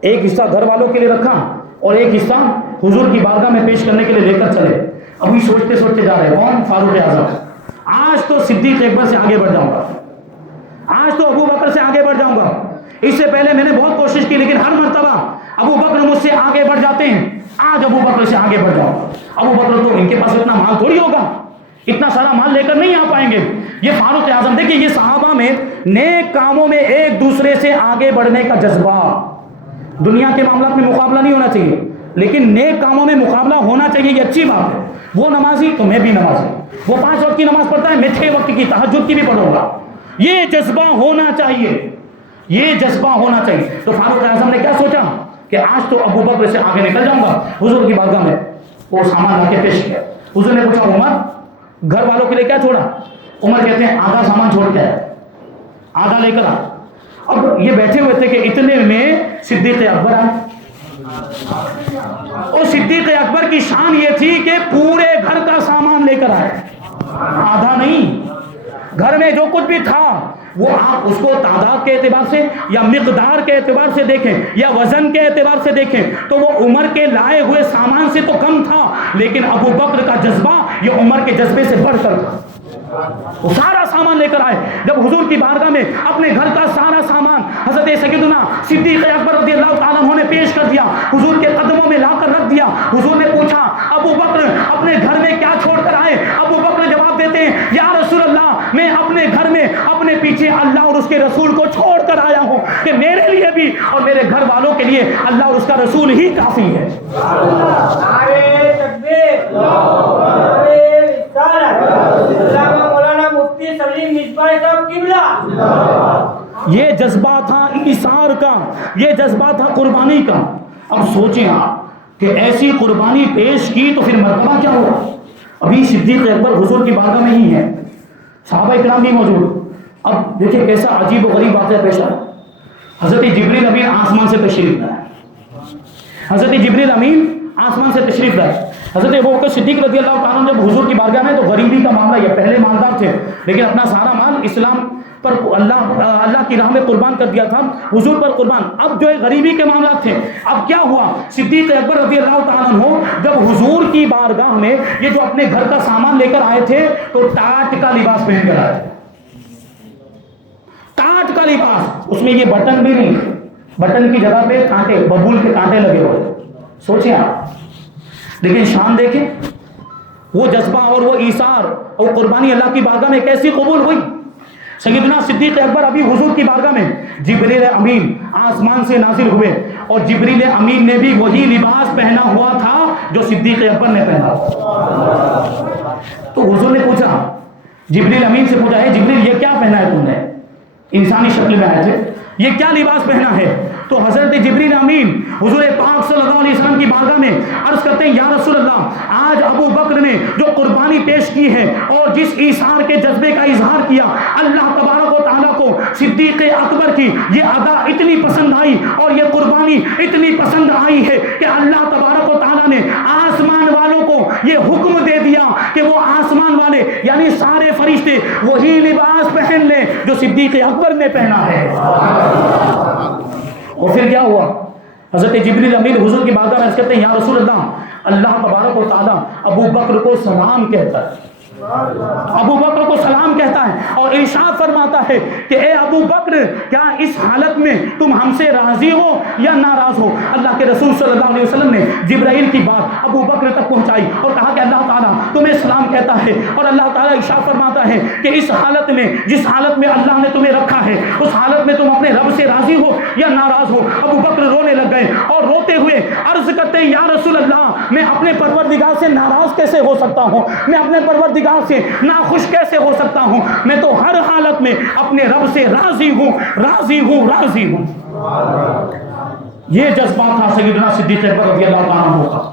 ایک حصہ گھر والوں کے لیے رکھا اور ایک حصہ حضور کی بارگاہ میں پیش کرنے کے لیے لے کر چلے۔ ابھی سوچتے سوچتے جا رہے ہیں، کون؟ فاروق اعظم، آج تو صدیق اکبر سے آگے بڑھ جاؤں گا، آج تو ابو بکر سے آگے بڑھ جاؤں گا، اس سے پہلے میں نے بہت کوشش کی لیکن ہر مرتبہ ابو بکر مجھ سے آگے بڑھ جاتے ہیں، آج ابو بکر سے آگے بڑھ جاؤں گا۔ ابو بکر تو ان کے پاس اتنا مال تھوڑی ہوگا، اتنا سارا مال لے کر نہیں آ پائیں گے۔ یہ فاروق اعظم، دیکھیے یہ صحابہ میں نیک کاموں میں ایک دوسرے سے آگے بڑھنے کا جذبہ، دنیا کے معاملات میں مقابلہ نہیں ہونا چاہیے لیکن نیک کاموں میں مقابلہ ہونا چاہیے، یہ اچھی بات ہے۔ وہ نمازی تو میں بھی نمازی، وہ 5 وقت کی نماز پڑھتا ہے، میں 6 وقت کی تہجد کی بھی پڑھوں گا، یہ جذبہ ہونا چاہیے، یہ جذبہ ہونا چاہیے۔ تو فاروق اعظم نے کیا سوچا کہ آج تو ابو بکر سے آگے نکل جاؤں گا۔ حضور کی بارگاہ میں وہ سامان لا کے پیش کیا۔ حضور نے پوچھا عمر گھر والوں کے لیے کیا چھوڑا؟ عمر کہتے ہیں آدھا سامان چھوڑ کے آیا، آدھا لے کر آ۔ اب یہ بیٹھے ہوئے تھے کہ اتنے میں صدیق اکبر آئے، اور صدیق اکبر کی شان یہ تھی کہ پورے گھر کا سامان لے کر آئے، آدھا نہیں، گھر میں جو کچھ بھی تھا وہ آپ اس کو تعداد کے اعتبار سے یا مقدار کے اعتبار سے دیکھیں یا وزن کے اعتبار سے دیکھیں تو وہ عمر کے لائے ہوئے سامان سے تو کم تھا، لیکن ابو بکر کا جذبہ یہ عمر کے جذبے سے بڑھ کر تھا۔ وہ سارا سامان لے کر آئے۔ جب حضور کی بارگاہ میں اپنے گھر کا سارا سامان حضرت سیدنا صدیق اکبر رضی اللہ تعالیٰ عنہ نے پیش کر دیا، حضور کے قدموں میں لا کر رکھ دیا۔ حضور نے پوچھا ابو بکر اپنے گھر میں کیا چھوڑ کر آئے؟ ابو بکر جواب دیتے ہیں یا رسول اللہ میں اپنے گھر میں اپنے پیچھے اللہ اور اس کے رسول کو چھوڑ کر آیا ہوں کہ میرے لیے بھی اور میرے گھر والوں کے لیے اللہ اور اس کا رسول ہی کافی ہے۔ نعرے تکبیر، مولانا مفتی سلیم مصباح صاحب قبلہ۔ یہ جذبہ تھا ایثار کا، یہ جذبہ تھا قربانی کا۔ اب سوچیں آپ کہ ایسی قربانی پیش کی تو پھر مرتبہ کیا ہوا؟ ابھی صدیق اکبر حضور کی بارگاہ میں ہی ہے، صحابہ اکرام بھی موجود۔ اب دیکھیں کیسا عجیب و غریب واقعہ پیش آیا۔ حضرت جبریل امین آسمان سے تشریف لائے، حضرت جبریل امین آسمان سے تشریف لائے۔ حضرت ابو بکر صدیق رضی اللہ تعالیٰ جب حضور کی بارگاہ میں تو غریبی کا معاملہ، یہ پہلے مالدار تھے لیکن اپنا سارا مال اسلام پر اللہ کی راہ میں قربان کر دیا تھا، حضور پر قربان۔ اب جو غریبی کے معاملات تھے، اب کیا ہوا؟ صدیق اکبر رضی اللہ تعالیٰ عنہ جب حضور کی بارگاہ میں یہ جو اپنے گھر کا سامان لے کر آئے تھے تو ٹاٹ کا لباس پہن کر آئے، ٹاٹ کا لباس، اس میں یہ بٹن بھی نہیں، بٹن کی جگہ پہ کانٹے، ببول کے کانٹے لگے ہوئے۔ سوچیں آپ، لیکن شان دیکھیں، وہ جذبہ اور وہ ایثار اور قربانی اللہ کی بارگاہ میں کیسی قبول ہوئی۔ سیدنا صدیق اکبر ابھی حضور کی بارگاہ میں جبریل امین آسمان سے نازل ہوئے اور جبریل امین نے بھی وہی لباس پہنا ہوا تھا جو صدیق اکبر نے پہنا۔ تو حضور نے پوچھا، جبریل امین سے پوچھا، ہے جبریل یہ کیا پہنا ہے تم نے؟ انسانی شکل میں آئے تھے، یہ کیا لباس پہنا ہے؟ تو حضرت جبریل امین حضور پاک صلی اللہ علیہ وسلم کی بارگاہ میں عرض کرتے ہیں یا رسول اللہ، آج ابو بکر نے جو قربانی پیش کی ہے اور جس ایثار کے جذبے کا اظہار کیا، اللہ تبارک و تعالیٰ کو صدیق اکبر کی یہ ادا اتنی پسند آئی اور یہ قربانی اتنی پسند آئی ہے کہ اللہ تبارک و تعالیٰ نے آسمان والوں کو یہ حکم دے دیا کہ وہ آسمان والے یعنی سارے فرشتے وہی لباس پہن لیں جو صدیق اکبر نے پہنا ہے۔ اور پھر کیا ہوا؟ حضرت جبریل امین حضور کی بارگاہ میں عرض کرتے ہیں یا رسول اللہ، اللہ تبارک و تعالیٰ ابو بکر کو سلام کہتا ہے، ابو بکر کو سلام کہتا ہے اور ارشاد فرماتا ہے کہ اے ابو بکر کیا اس حالت میں تم ہم سے راضی ہو یا ناراض ہو؟ اللہ کے رسول صلی اللہ علیہ وسلم نے جبرائیل کی بات ابو بکر تک پہنچائی اور کہا کہ اللہ تعالیٰ تمہیں سلام کہتا ہے اور اللہ تعالیٰ ارشاد فرماتا ہے کہ اس حالت میں، جس حالت میں اللہ نے تمہیں رکھا ہے اس حالت میں تم اپنے رب سے راضی ہو یا ناراض ہو؟ ابو بکر رونے لگ گئے اور روتے ہوئے عرض کرتے ہیں یا رسول اللہ، میں اپنے پروردگار سے ناراض کیسے ہو سکتا ہوں؟ میں اپنے پروردگار سے ناخوش کیسے ہو سکتا ہوں؟ میں تو ہر حالت میں اپنے رب سے راضی ہوں، راضی ہوں، راضی ہوں۔ یہ جذبہ تھا سیدنا صدیق اکبر رضی اللہ تعالیٰ عنہ کا۔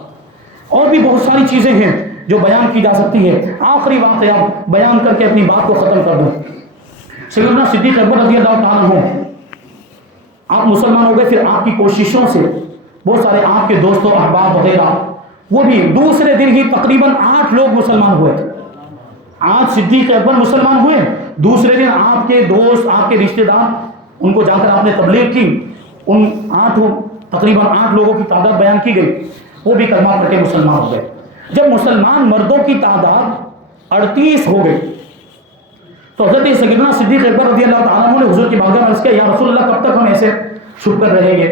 اور بھی بہت ساری چیزیں ہیں جو بیان کی جا سکتی ہے۔ آخری واقعہ بیان کر کے اپنی بات کو ختم کر دوں۔ سیدنا صدیق اکبر رضی اللہ تعالیٰ عنہ آپ مسلمان ہو گئے، پھر آپ کی کوششوں سے بہت سارے آپ کے دوست و احباب وغیرہ وہ بھی دوسرے دن ہی تقریباً 8 لوگ مسلمان ہوئے تھے۔ آج صدیق اکبر مسلمان ہوئے، دوسرے دن آپ کے دوست، آپ کے رشتہ دار، ان کو جا کر آپ نے تبلیغ کی، ان تقریباً 8 لوگوں کی تعداد بیان کی گئی، وہ بھی کلمہ پڑھ کے مسلمان ہو گئے۔ جب مسلمان مردوں کی تعداد 38 ہو گئی تو حضرت سیدنا صدیق اکبر رضی اللہ تعالیٰ عنہ نے حضور کی بارگاہ میں عرض کیا، یا رسول اللہ کب تک ہم ایسے چھپ کر رہیں گے،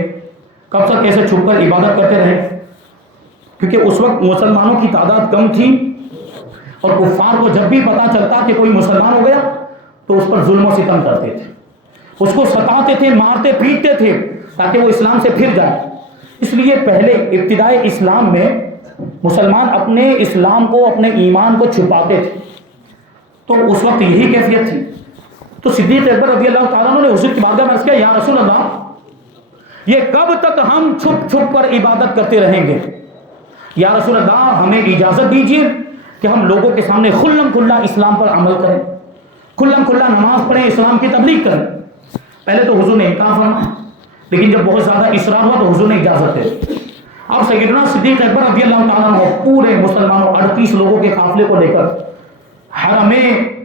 کب تک ایسے چھپ کر عبادت کرتے رہیں؟ کیونکہ اس وقت مسلمانوں کی تعداد کم تھی اور کفار کو جب بھی پتا چلتا کہ کوئی مسلمان ہو گیا تو اس پر ظلم و ستم کرتے تھے، اس کو ستاتے تھے، مارتے پیٹتے تھے تاکہ وہ اسلام سے پھر جائے۔ اس لیے پہلے ابتدائی اسلام میں مسلمان اپنے اسلام کو، اپنے ایمان کو چھپاتے تھے، تو اس وقت یہی کیفیت تھی۔ تو صدیق اکبر رضی اللہ تعالیٰ عنہ نے حضور کی بارگاہ میں عرض کیا، یا رسول اللہ یہ کب تک ہم چھپ چھپ کر عبادت کرتے رہیں گے؟ یا رسول اللہ ہمیں اجازت دیجیے کہ ہم لوگوں کے سامنے کھلم کھلا اسلام پر عمل کریں، کھلم کھلا نماز پڑھیں، اسلام کی تبلیغ کریں۔ پہلے تو حضور نے انکار فرمایا، لیکن جب بہت زیادہ اصرار ہوا تو حضور نے اجازت دے۔ اب سیدنا صدیق اکبر رضی اللہ تعالیٰ عنہ پورے مسلمانوں 38 لوگوں کے قافلے کو لے کر حرم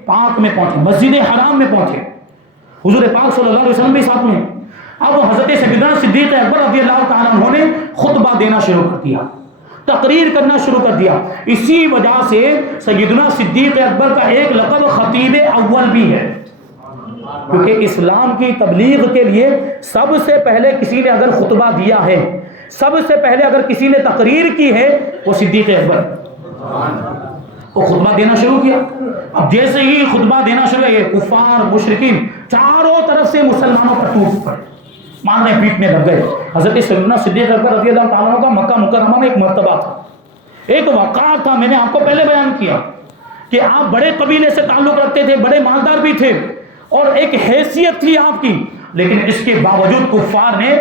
پاک میں پہنچے، مسجد حرام میں پہنچے، حضور پاک صلی اللہ علیہ وسلم بھی ساتھ میں۔ اب حضرت سیدنا صدیق اکبر رضی اللہ تعالیٰ عنہ نے خطبہ دینا شروع کر دیا، تقریر کرنا شروع کر دیا۔ اسی وجہ سے سیدنا صدیق اکبر کا ایک لقب خطیب اول بھی ہے، کیونکہ اسلام کی تبلیغ کے لیے سب سے پہلے کسی نے اگر خطبہ دیا ہے، سب سے پہلے اگر کسی نے تقریر کی ہے وہ صدیق اکبر، وہ خطبہ دینا شروع کیا۔ اب جیسے ہی خطبہ دینا شروع کیا، کفار مشرکین چاروں طرف سے مسلمانوں پر ٹوٹ پڑے، مارنے پیٹنے لگ گئے۔ حضرت سیدنا صدیق اکبر رضی اللہ تعالیٰ عنہ کا مکہ مکرمہ میں ایک مرتبہ تھا، ایک وقار تھا، میں نے آپ کو پہلے بیان کیا کہ آپ بڑے قبیلے سے تعلق رکھتے تھے، بڑے مالدار بھی تھے اور ایک حیثیت تھی آپ کی، لیکن اس کے باوجود کفار نے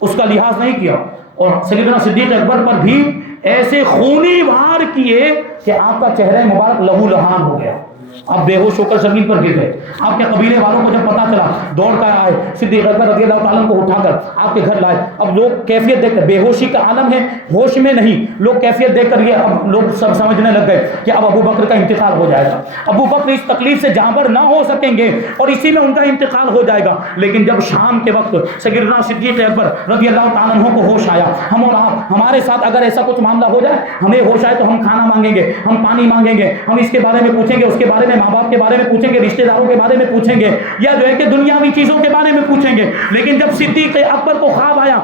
اس کا لحاظ نہیں کیا اور سیدنا صدیق اکبر پر بھی ایسے خونی وار کیے کہ آپ کا چہرہ مبارک لہو لہان ہو گیا، آپ بے ہوش ہو کر زمین پر گر گئے۔ آپ کے قبیلے والوں کو جب پتا چلا دوڑ کر آئے، صدیق اکبر رضی اللہ تعالیٰ کو اٹھا کر آپ کے گھر لائے۔ اب لوگ کیفیت دیکھ کر، بے ہوشی کا عالم ہے، ہوش میں نہیں، لوگ کیفیت دیکھ کر یہ اب لوگ سب سمجھنے لگ گئے کہ اب ابو بکر کا انتقال ہو جائے گا، ابو بکر اس تکلیف سے جانبر نہ ہو سکیں گے اور اسی میں ان کا انتقال ہو جائے گا۔ لیکن جب شام کے وقت سیدنا صدیق اکبر رضی اللہ تعالیٰ عنہ کو ہوش آیا، ہم اور آپ ہمارے ساتھ اگر ایسا کچھ معاملہ ہو جائے، ہمیں ہوش آئے تو ہم کھانا مانگیں گے، ہم پانی مانگیں گے، ہم اس کے بارے میں پوچھیں گے، اس کے بارے میں ماں باپ کے بارے میں پوچھیں گے، رشتہ داروں کے بارے میں پوچھیں گے، یا جو ہے کہ دنیاوی چیزوں کے بارے میں پوچھیں گے۔ لیکن جب صدیق اکبر کو خواب آیا،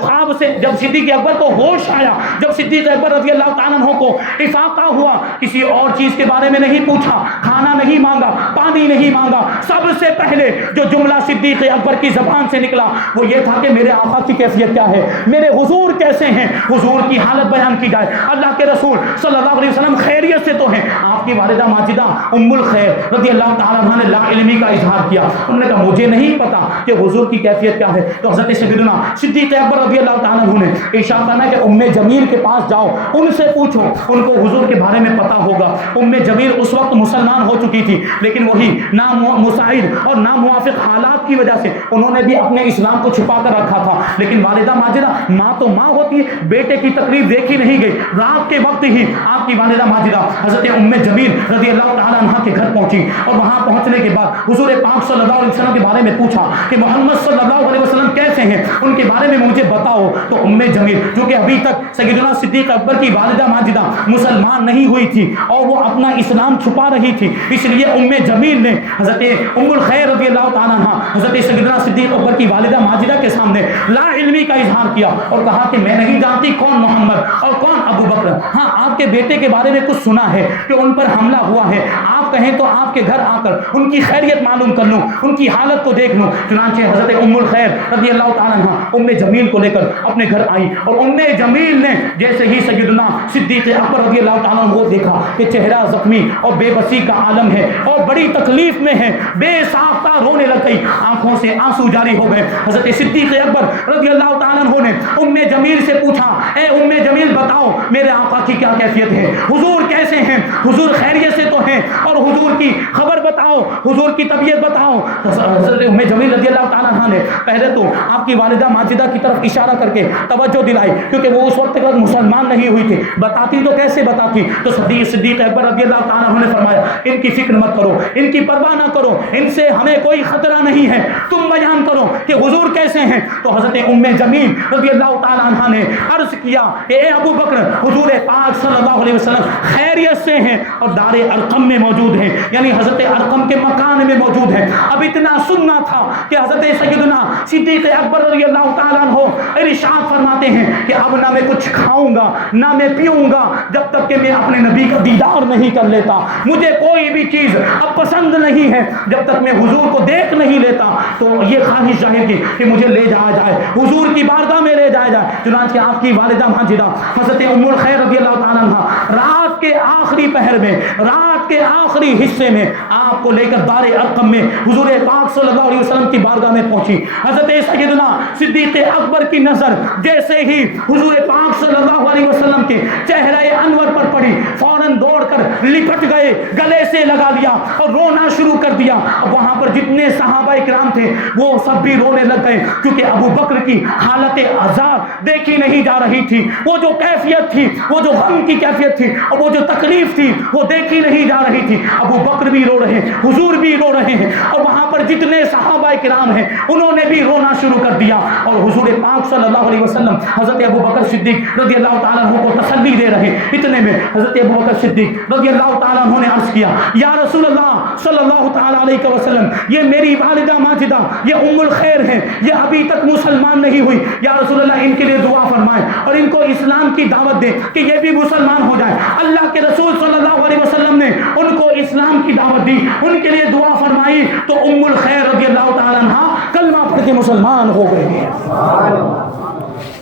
خواب سے جب صدیق اکبر کو ہوش آیا، جب صدیق اکبر رضی اللہ تعالیٰ عنہ کو افاقہ ہوا، کسی اور چیز کے بارے میں نہیں پوچھا، کھانا نہیں مانگا، پانی نہیں مانگا، سب سے پہلے جو جملہ صدیق اکبر کی زبان سے نکلا وہ یہ تھا کہ میرے آقا کی کیفیت کیا ہے، میرے حضور کیسے ہیں، حضور کی حالت بیان کی جائے۔ اللہ کے رسول صلی اللہ علیہ وسلم خیریت سے تو ہیں، آپ کی والدہ ماجدہ ام الخیر رضی اللہ تعالیٰ عنہ نے لا علمی کا اظہار کیا، انہوں نے کہا مجھے نہیں پتا کہ حضور کی کیفیت کیا ہے۔ تو حضرت سیدنا صدیق اکبر رضی اللہ تعالیٰ عنہ نے ارشاد فرمایا کہ ام جمیل کے پاس جاؤ، ان سے پوچھو، ان کو حضور کے بارے میں پتا ہوگا۔ ام جمیل اس وقت مسلمان ہو چکی تھی، لیکن وہی نامساعد اور ناموافق حالات کی وجہ سے انہوں نے بھی اپنے اسلام کو چھپا کر رکھا تھا۔ لیکن والدہ ماجدہ، ماں تو ماں ہوتی ہے، بیٹے کی تکلیف دیکھی نہیں گئی۔ رات کے وقت ہی آپ کی والدہ ماجدہ حضرت ام جمیل رضی اللہ تعالیٰ عنہ کے گھر پہنچی اور وہاں پہنچنے کے بعد حضور پاک صلی اللہ علیہ وسلم کے بارے میں پوچھا کہ محمد صلی اللہ علیہ وسلم کیسے ہیں، ان کے بارے میں مجھے بتاؤ۔ تو ام جمیل جو کہ ابھی تک سیدنا صدیق اکبر کی والدہ ماجدہ مسلمان نہیں ہوئی تھی اور وہ اپنا اسلام چھپا رہی تھی، اس لیے ام جمیل نے حضرت ام الخیر رضی اللہ تعالیٰ عنہ حضرت سیدنا صدیق اکبر کی والدہ ماجدہ کے سامنے لا علمی کا اظہار کیا اور کہا کہ میں نہیں جانتی کون محمد اور کون ابو بکر، ہاں آپ کے بیٹے کے بارے میں کچھ سنا ہے کہ ان پر حملہ ہوا ہے، آپ کہیں تو آپ کے گھر آ کر ان کی خیریت معلوم کر لوں، ان کی حالت کو دیکھ لوں۔ چنانچہ حضرت ام الخیر رضی اللہ تعالیٰ عنہ ام جمیل کو لے کر اپنے گھر آئی، اور ام جمیل نے جیسے ہی سیدنا صدیق اکبر رضی اللہ تعالیٰ عنہ کو دیکھا کہ چہرہ زخمی اور بے بسی کا عالم ہے اور بڑی تکلیف میں ہے، بے ساختہ رونے لگ گئی، آنکھوں سے آنسو جاری ہو گئے۔ حضرت صدیق اکبر رضی اللہ تعالیٰ عنہ نے ام جمیل سے پوچھا، اے ام جمیل بتاؤ میرے آقا کی کیا کیفیت ہے، حضور کیسے ہیں، حضور خیریت سے تو ہیں، اور حضور کی خبر بتاؤ، حضور کی طبیعت بتاؤ۔ حضرت ام جمیل رضی اللہ تعالیٰ عنہ نے پہلے تو آپ کی والدہ ماجدہ کی طرف اشارہ کر کے توجہ دلائی، کیونکہ وہ اس وقت تک مسلمان نہیں ہوئی تھی، بتاتی تو کیسے بتاتی؟ تو صدیق اکبر رضی اللہ تعالیٰ عنہ نے فرمایا ان کی فکر مت کرو، ان کی پرواہ نہ کرو، ان سے ہمیں کوئی خطرہ نہیں ہے، تم بیان کرو کہ حضور کیسے ہیں۔ تو حضرت ام جمیل رضی اللہ تعالیٰ عنہ نے عرض کیا کہ اے ابو بکر، حضور پاک صلی اللہ علیہ وسلم خیریت سے ہیں اور دار ارقم میں موجود ہیں، یعنی حضرت ارقم کے مکان میں موجود ہیں۔ اب اتنا سننا تھا کہ حضرت سیدنا صدیق اکبر رضی اللہ تعالیٰ عنہ ارشاد فرماتے ہیں کہ اب نہ میں کچھ کھاؤں گا نہ میں پیوں گا جب تک کہ میں اپنے نبی کا دیدار نہیں کر لیتا، مجھے کوئی بھی چیز اب پسند نہیں ہے جب تک میں حضور کو دیکھ نہیں لیتا۔ تو یہ خواہش ظاہر کی کہ مجھے لے جایا جائے، حضور کی بارگاہ میں لے جایا جائے۔ چنانچہ آپ کی والدہ ماجدہ حضرت ام الخیر رضی اللہ تعالیٰ عنہ رات کے آخری پہر میں، رات کے آخری حصے میں آپ کو لے کر دار ارقم میں حضور پاک صلی اللہ علیہ وسلم کی بارگاہ میں پہنچی۔ حضرت سیدنا صدیق اکبر کی نظر جیسے ہی حضور پاک صلی اللہ علیہ وسلم کے چہرہ انور پر پڑی، فوراً دوڑ کر لپٹ گئے، گلے سے لگا لیا اور رونا شروع کر دیا۔ اب وہاں پر جتنے صحابہ کرام تھے وہ سب بھی رونے لگ گئے، کیونکہ ابو بکر کی حالت عذاب دیکھی نہیں جا رہی تھی، وہ جو کیفیت تھی، وہ جو غم کی کیفیت تھی اور وہ جو تکلیف تھی وہ دیکھی نہیں جا رہی تھی۔ ابو بکر بھی رو رہے ہیں، حضور بھی رو رہے ہیں، اور وہاں پر جتنے صحابہ کرام ہیں انہوں نے بھی رونا شروع کر دیا، اور حضور پاک صلی اللہ علیہ وسلم حضرت ابو بکر صدیق رضی اللہ تعالیٰ عنہ کو تسلی دے رہے۔ اتنے میں حضرت ابو بکر صدیق رضی اللہ تعالیٰ عنہ نے عرض کیا، یا رسول اللہ صلی اللہ تعالیٰ علیہ وسلم، یہ میری والدہ ماجدہ، یہ ام الخیر ہے، یہ ابھی تک مسلمان نہیں ہوئی، یا رسول اللہ ان کے لیے دعا فرمائیں اور ان کو اسلام کی دعوت دیں کہ یہ بھی مسلمان ہو جائیں۔ اللہ کے رسول صلی اللہ علیہ وسلم نے ان کو اسلام کی دعوت دی، ان کے لیے دعا فرمائی، تو ام الخیر رضی اللہ تعالیٰ عنہ کلمہ پڑھ کے مسلمان ہو گئے۔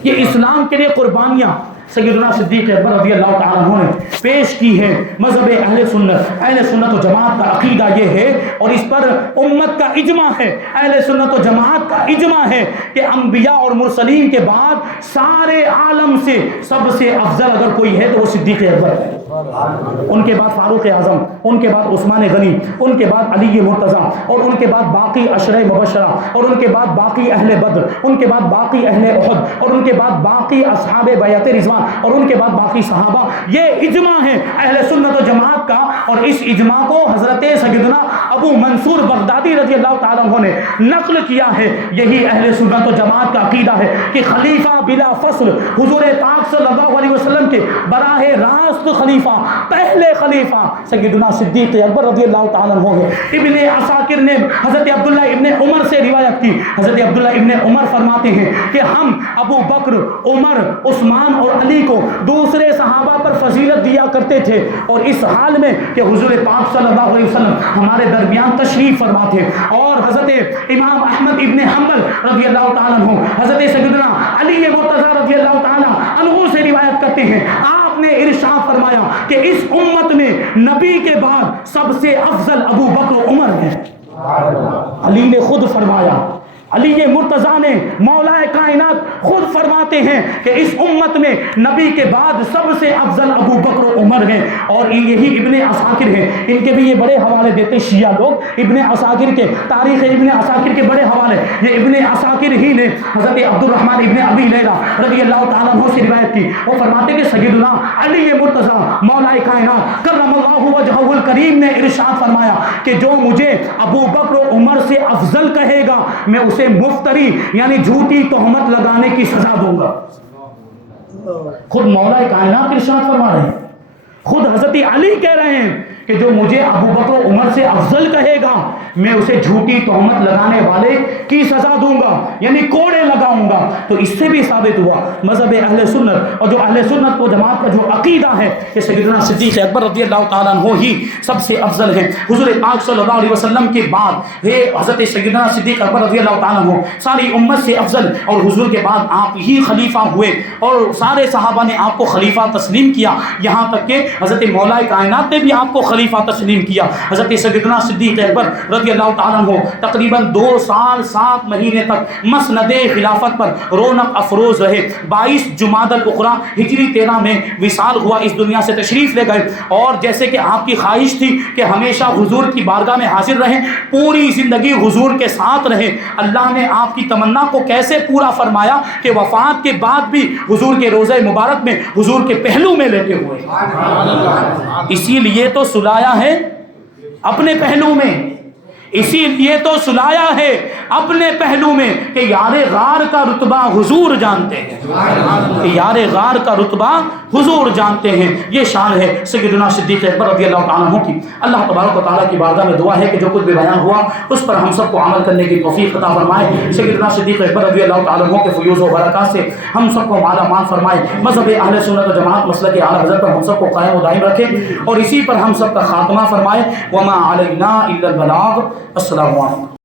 یہ اسلام کے لیے قربانیاں سیدنا صدیق اکبر رضی اللہ تعالیٰ عنہ نے پیش کی ہے۔ مذہب اہل سنت و جماعت کا عقیدہ یہ ہے، اور اس پر امت کا اجماع ہے، اہل سنت و جماعت کا اجماع ہے کہ انبیاء اور مرسلین کے بعد سارے عالم سے سب سے افضل اگر کوئی ہے تو وہ صدیق اکبر ہے، ان کے بعد فاروق اعظم، ان کے بعد عثمان غنی، ان کے بعد علی مرتضیٰ، اور ان کے بعد باقی عشرہ مبشرہ، اور ان کے بعد باقی اہل بدر، ان کے بعد باقی اہل احد، اور ان کے بعد باقی اصحاب بیعت رضوان، اور ان کے بعد باقی صحابہ۔ یہ اجماع ہے اہل سنت و جماعت کا، اور اس اجماع کو حضرت سیدنا ابو منصور بغدادی رضی اللہ تعالیٰ عنہ نے نقل کیا ہے۔ یہی اہل سنت و جماعت کا عقیدہ ہے کہ خلیفہ بلا فصل حضور پاک صلی اللہ علیہ وسلم کے براہ راست خلیفہ، پہلے خلیفہ سیدنا صدیق اکبر رضی اللہ تعالیٰ عنہ ہے۔ ابن عساکر نے حضرت عبداللہ ابن عمر سے روایت کی، حضرت عبداللہ ابن عمر فرماتے ہیں کہ ہم ابو بکر، عمر، عثمان اور علی کو دوسرے صحابہ پر فضیلت دیا کرتے تھے، اور اس حال میں کہ حضور پاک صلی اللہ علیہ وسلم ہمارے درمیان تشریف فرما تھے۔ اور حضرت امام احمد ابن حنبل رضی اللہ تعالیٰ عنہ حضرت سیدنا علی مرتضیٰ رضی اللہ تعالیٰ عنہ سے روایت کرتے ہیں، آپ نے ارشاد فرمایا کہ اس امت میں نبی کے بعد سب سے افضل ابو بکر و عمر ہیں۔ علی نے خود فرمایا، علی مرتضیٰ نے مولا کائنات خود فرماتے ہیں کہ اس امت میں نبی کے بعد سب سے افضل ابو بکر و عمر ہیں۔ اور یہی ابن عساکر ہیں، ان کے بھی یہ بڑے حوالے دیتے شیعہ لوگ، ابن عساکر کے تاریخ ابن عساکر کے بڑے حوالے، یہ ابن عساکر ہی نے حضرت عبد الرحمن ابن ابی لیلہ رضی اللہ تعالیٰ عنہ سے روایت کی۔ وہ فرماتے کہ سیدنا علی مرتضیٰ مولا کائنات کرم اللہ وجہہ الکریم نے ارشاد فرمایا کہ جو مجھے ابو بکر و عمر سے افضل کہے گا میں اسے مفتری یعنی جھوٹی تہمت لگانے کی سزا دوں گا۔ خود مولا کائنات ارشاد فرما رہے ہیں، خود حضرت علی کہہ رہے ہیں کہ جو مجھے ابو بکر و عمر سے افضل کہے گا میں اسے جھوٹی تہمت لگانے والے کی سزا دوں گا، یعنی کوڑے لگاؤں گا۔ تو اس سے بھی ثابت ہوا مذہب اہل سنت اور جو اہل سنت و جماعت کا جو عقیدہ ہے کہ سیدنا صدیق اکبر رضی اللہ تعالیٰ عنہ ہی سب سے افضل ہیں۔ حضور پاک صلی اللہ علیہ وسلم کے بعد حضرت سیدنا صدیق اکبر رضی اللہ تعالیٰ عنہ ساری امت سے افضل، اور حضور کے بعد آپ ہی خلیفہ ہوئے اور سارے صحابہ نے آپ کو خلیفہ تسلیم کیا، یہاں تک کہ حضرت مولا کائنات نے بھی آپ کو خلیفہ تسلیم کیا۔ حضرت سیدنا صدیق اکبر رضی اللہ تعالیٰ عنہ تقریباً 2 سال 7 مہینے تک مسند خلافت پر رونق افروز رہے۔ 22 جمادی الاخری ہجری 13 میں وصال ہوا، اس دنیا سے تشریف لے گئے، اور جیسے کہ آپ کی خواہش تھی کہ ہمیشہ حضور کی بارگاہ میں حاضر رہیں، پوری زندگی حضور کے ساتھ رہے، اللہ نے آپ کی تمنا کو کیسے پورا فرمایا کہ وفات کے بعد بھی حضور کے روضہ مبارک میں حضور کے پہلو میں لیٹے ہوئے۔ اسی لیے تو سلایا ہے اپنے پہلو میں، اسی لیے تو سلایا ہے اپنے پہلو میں کہ یار غار کا رتبہ حضور جانتے ہیں، کہ یار غار کا رتبہ حضور جانتے ہیں۔ یہ شان ہے سیدنا صدیق اکبر رضی اللہ تعالیٰ عنہ کی۔ اللہ تبارک و تعالیٰ کی بارگاہ میں دعا ہے کہ جو کچھ بھی بیان ہوا اس پر ہم سب کو عمل کرنے کی توفیق عطا فرمائے۔ سیدنا صدیق اکبر رضی اللہ تعالیٰ عنہ کے فیوز و برکات سے ہم سب کو مالا مال فرمائے، مذہب اہل سنت و جماعت مسلک اعلیٰ حضرت پر ہم سب کو قائم و دائم رکھے، اور اسی پر ہم سب کا خاتمہ فرمائے۔ وما علینا الا البلاغ۔ السلام علیکم۔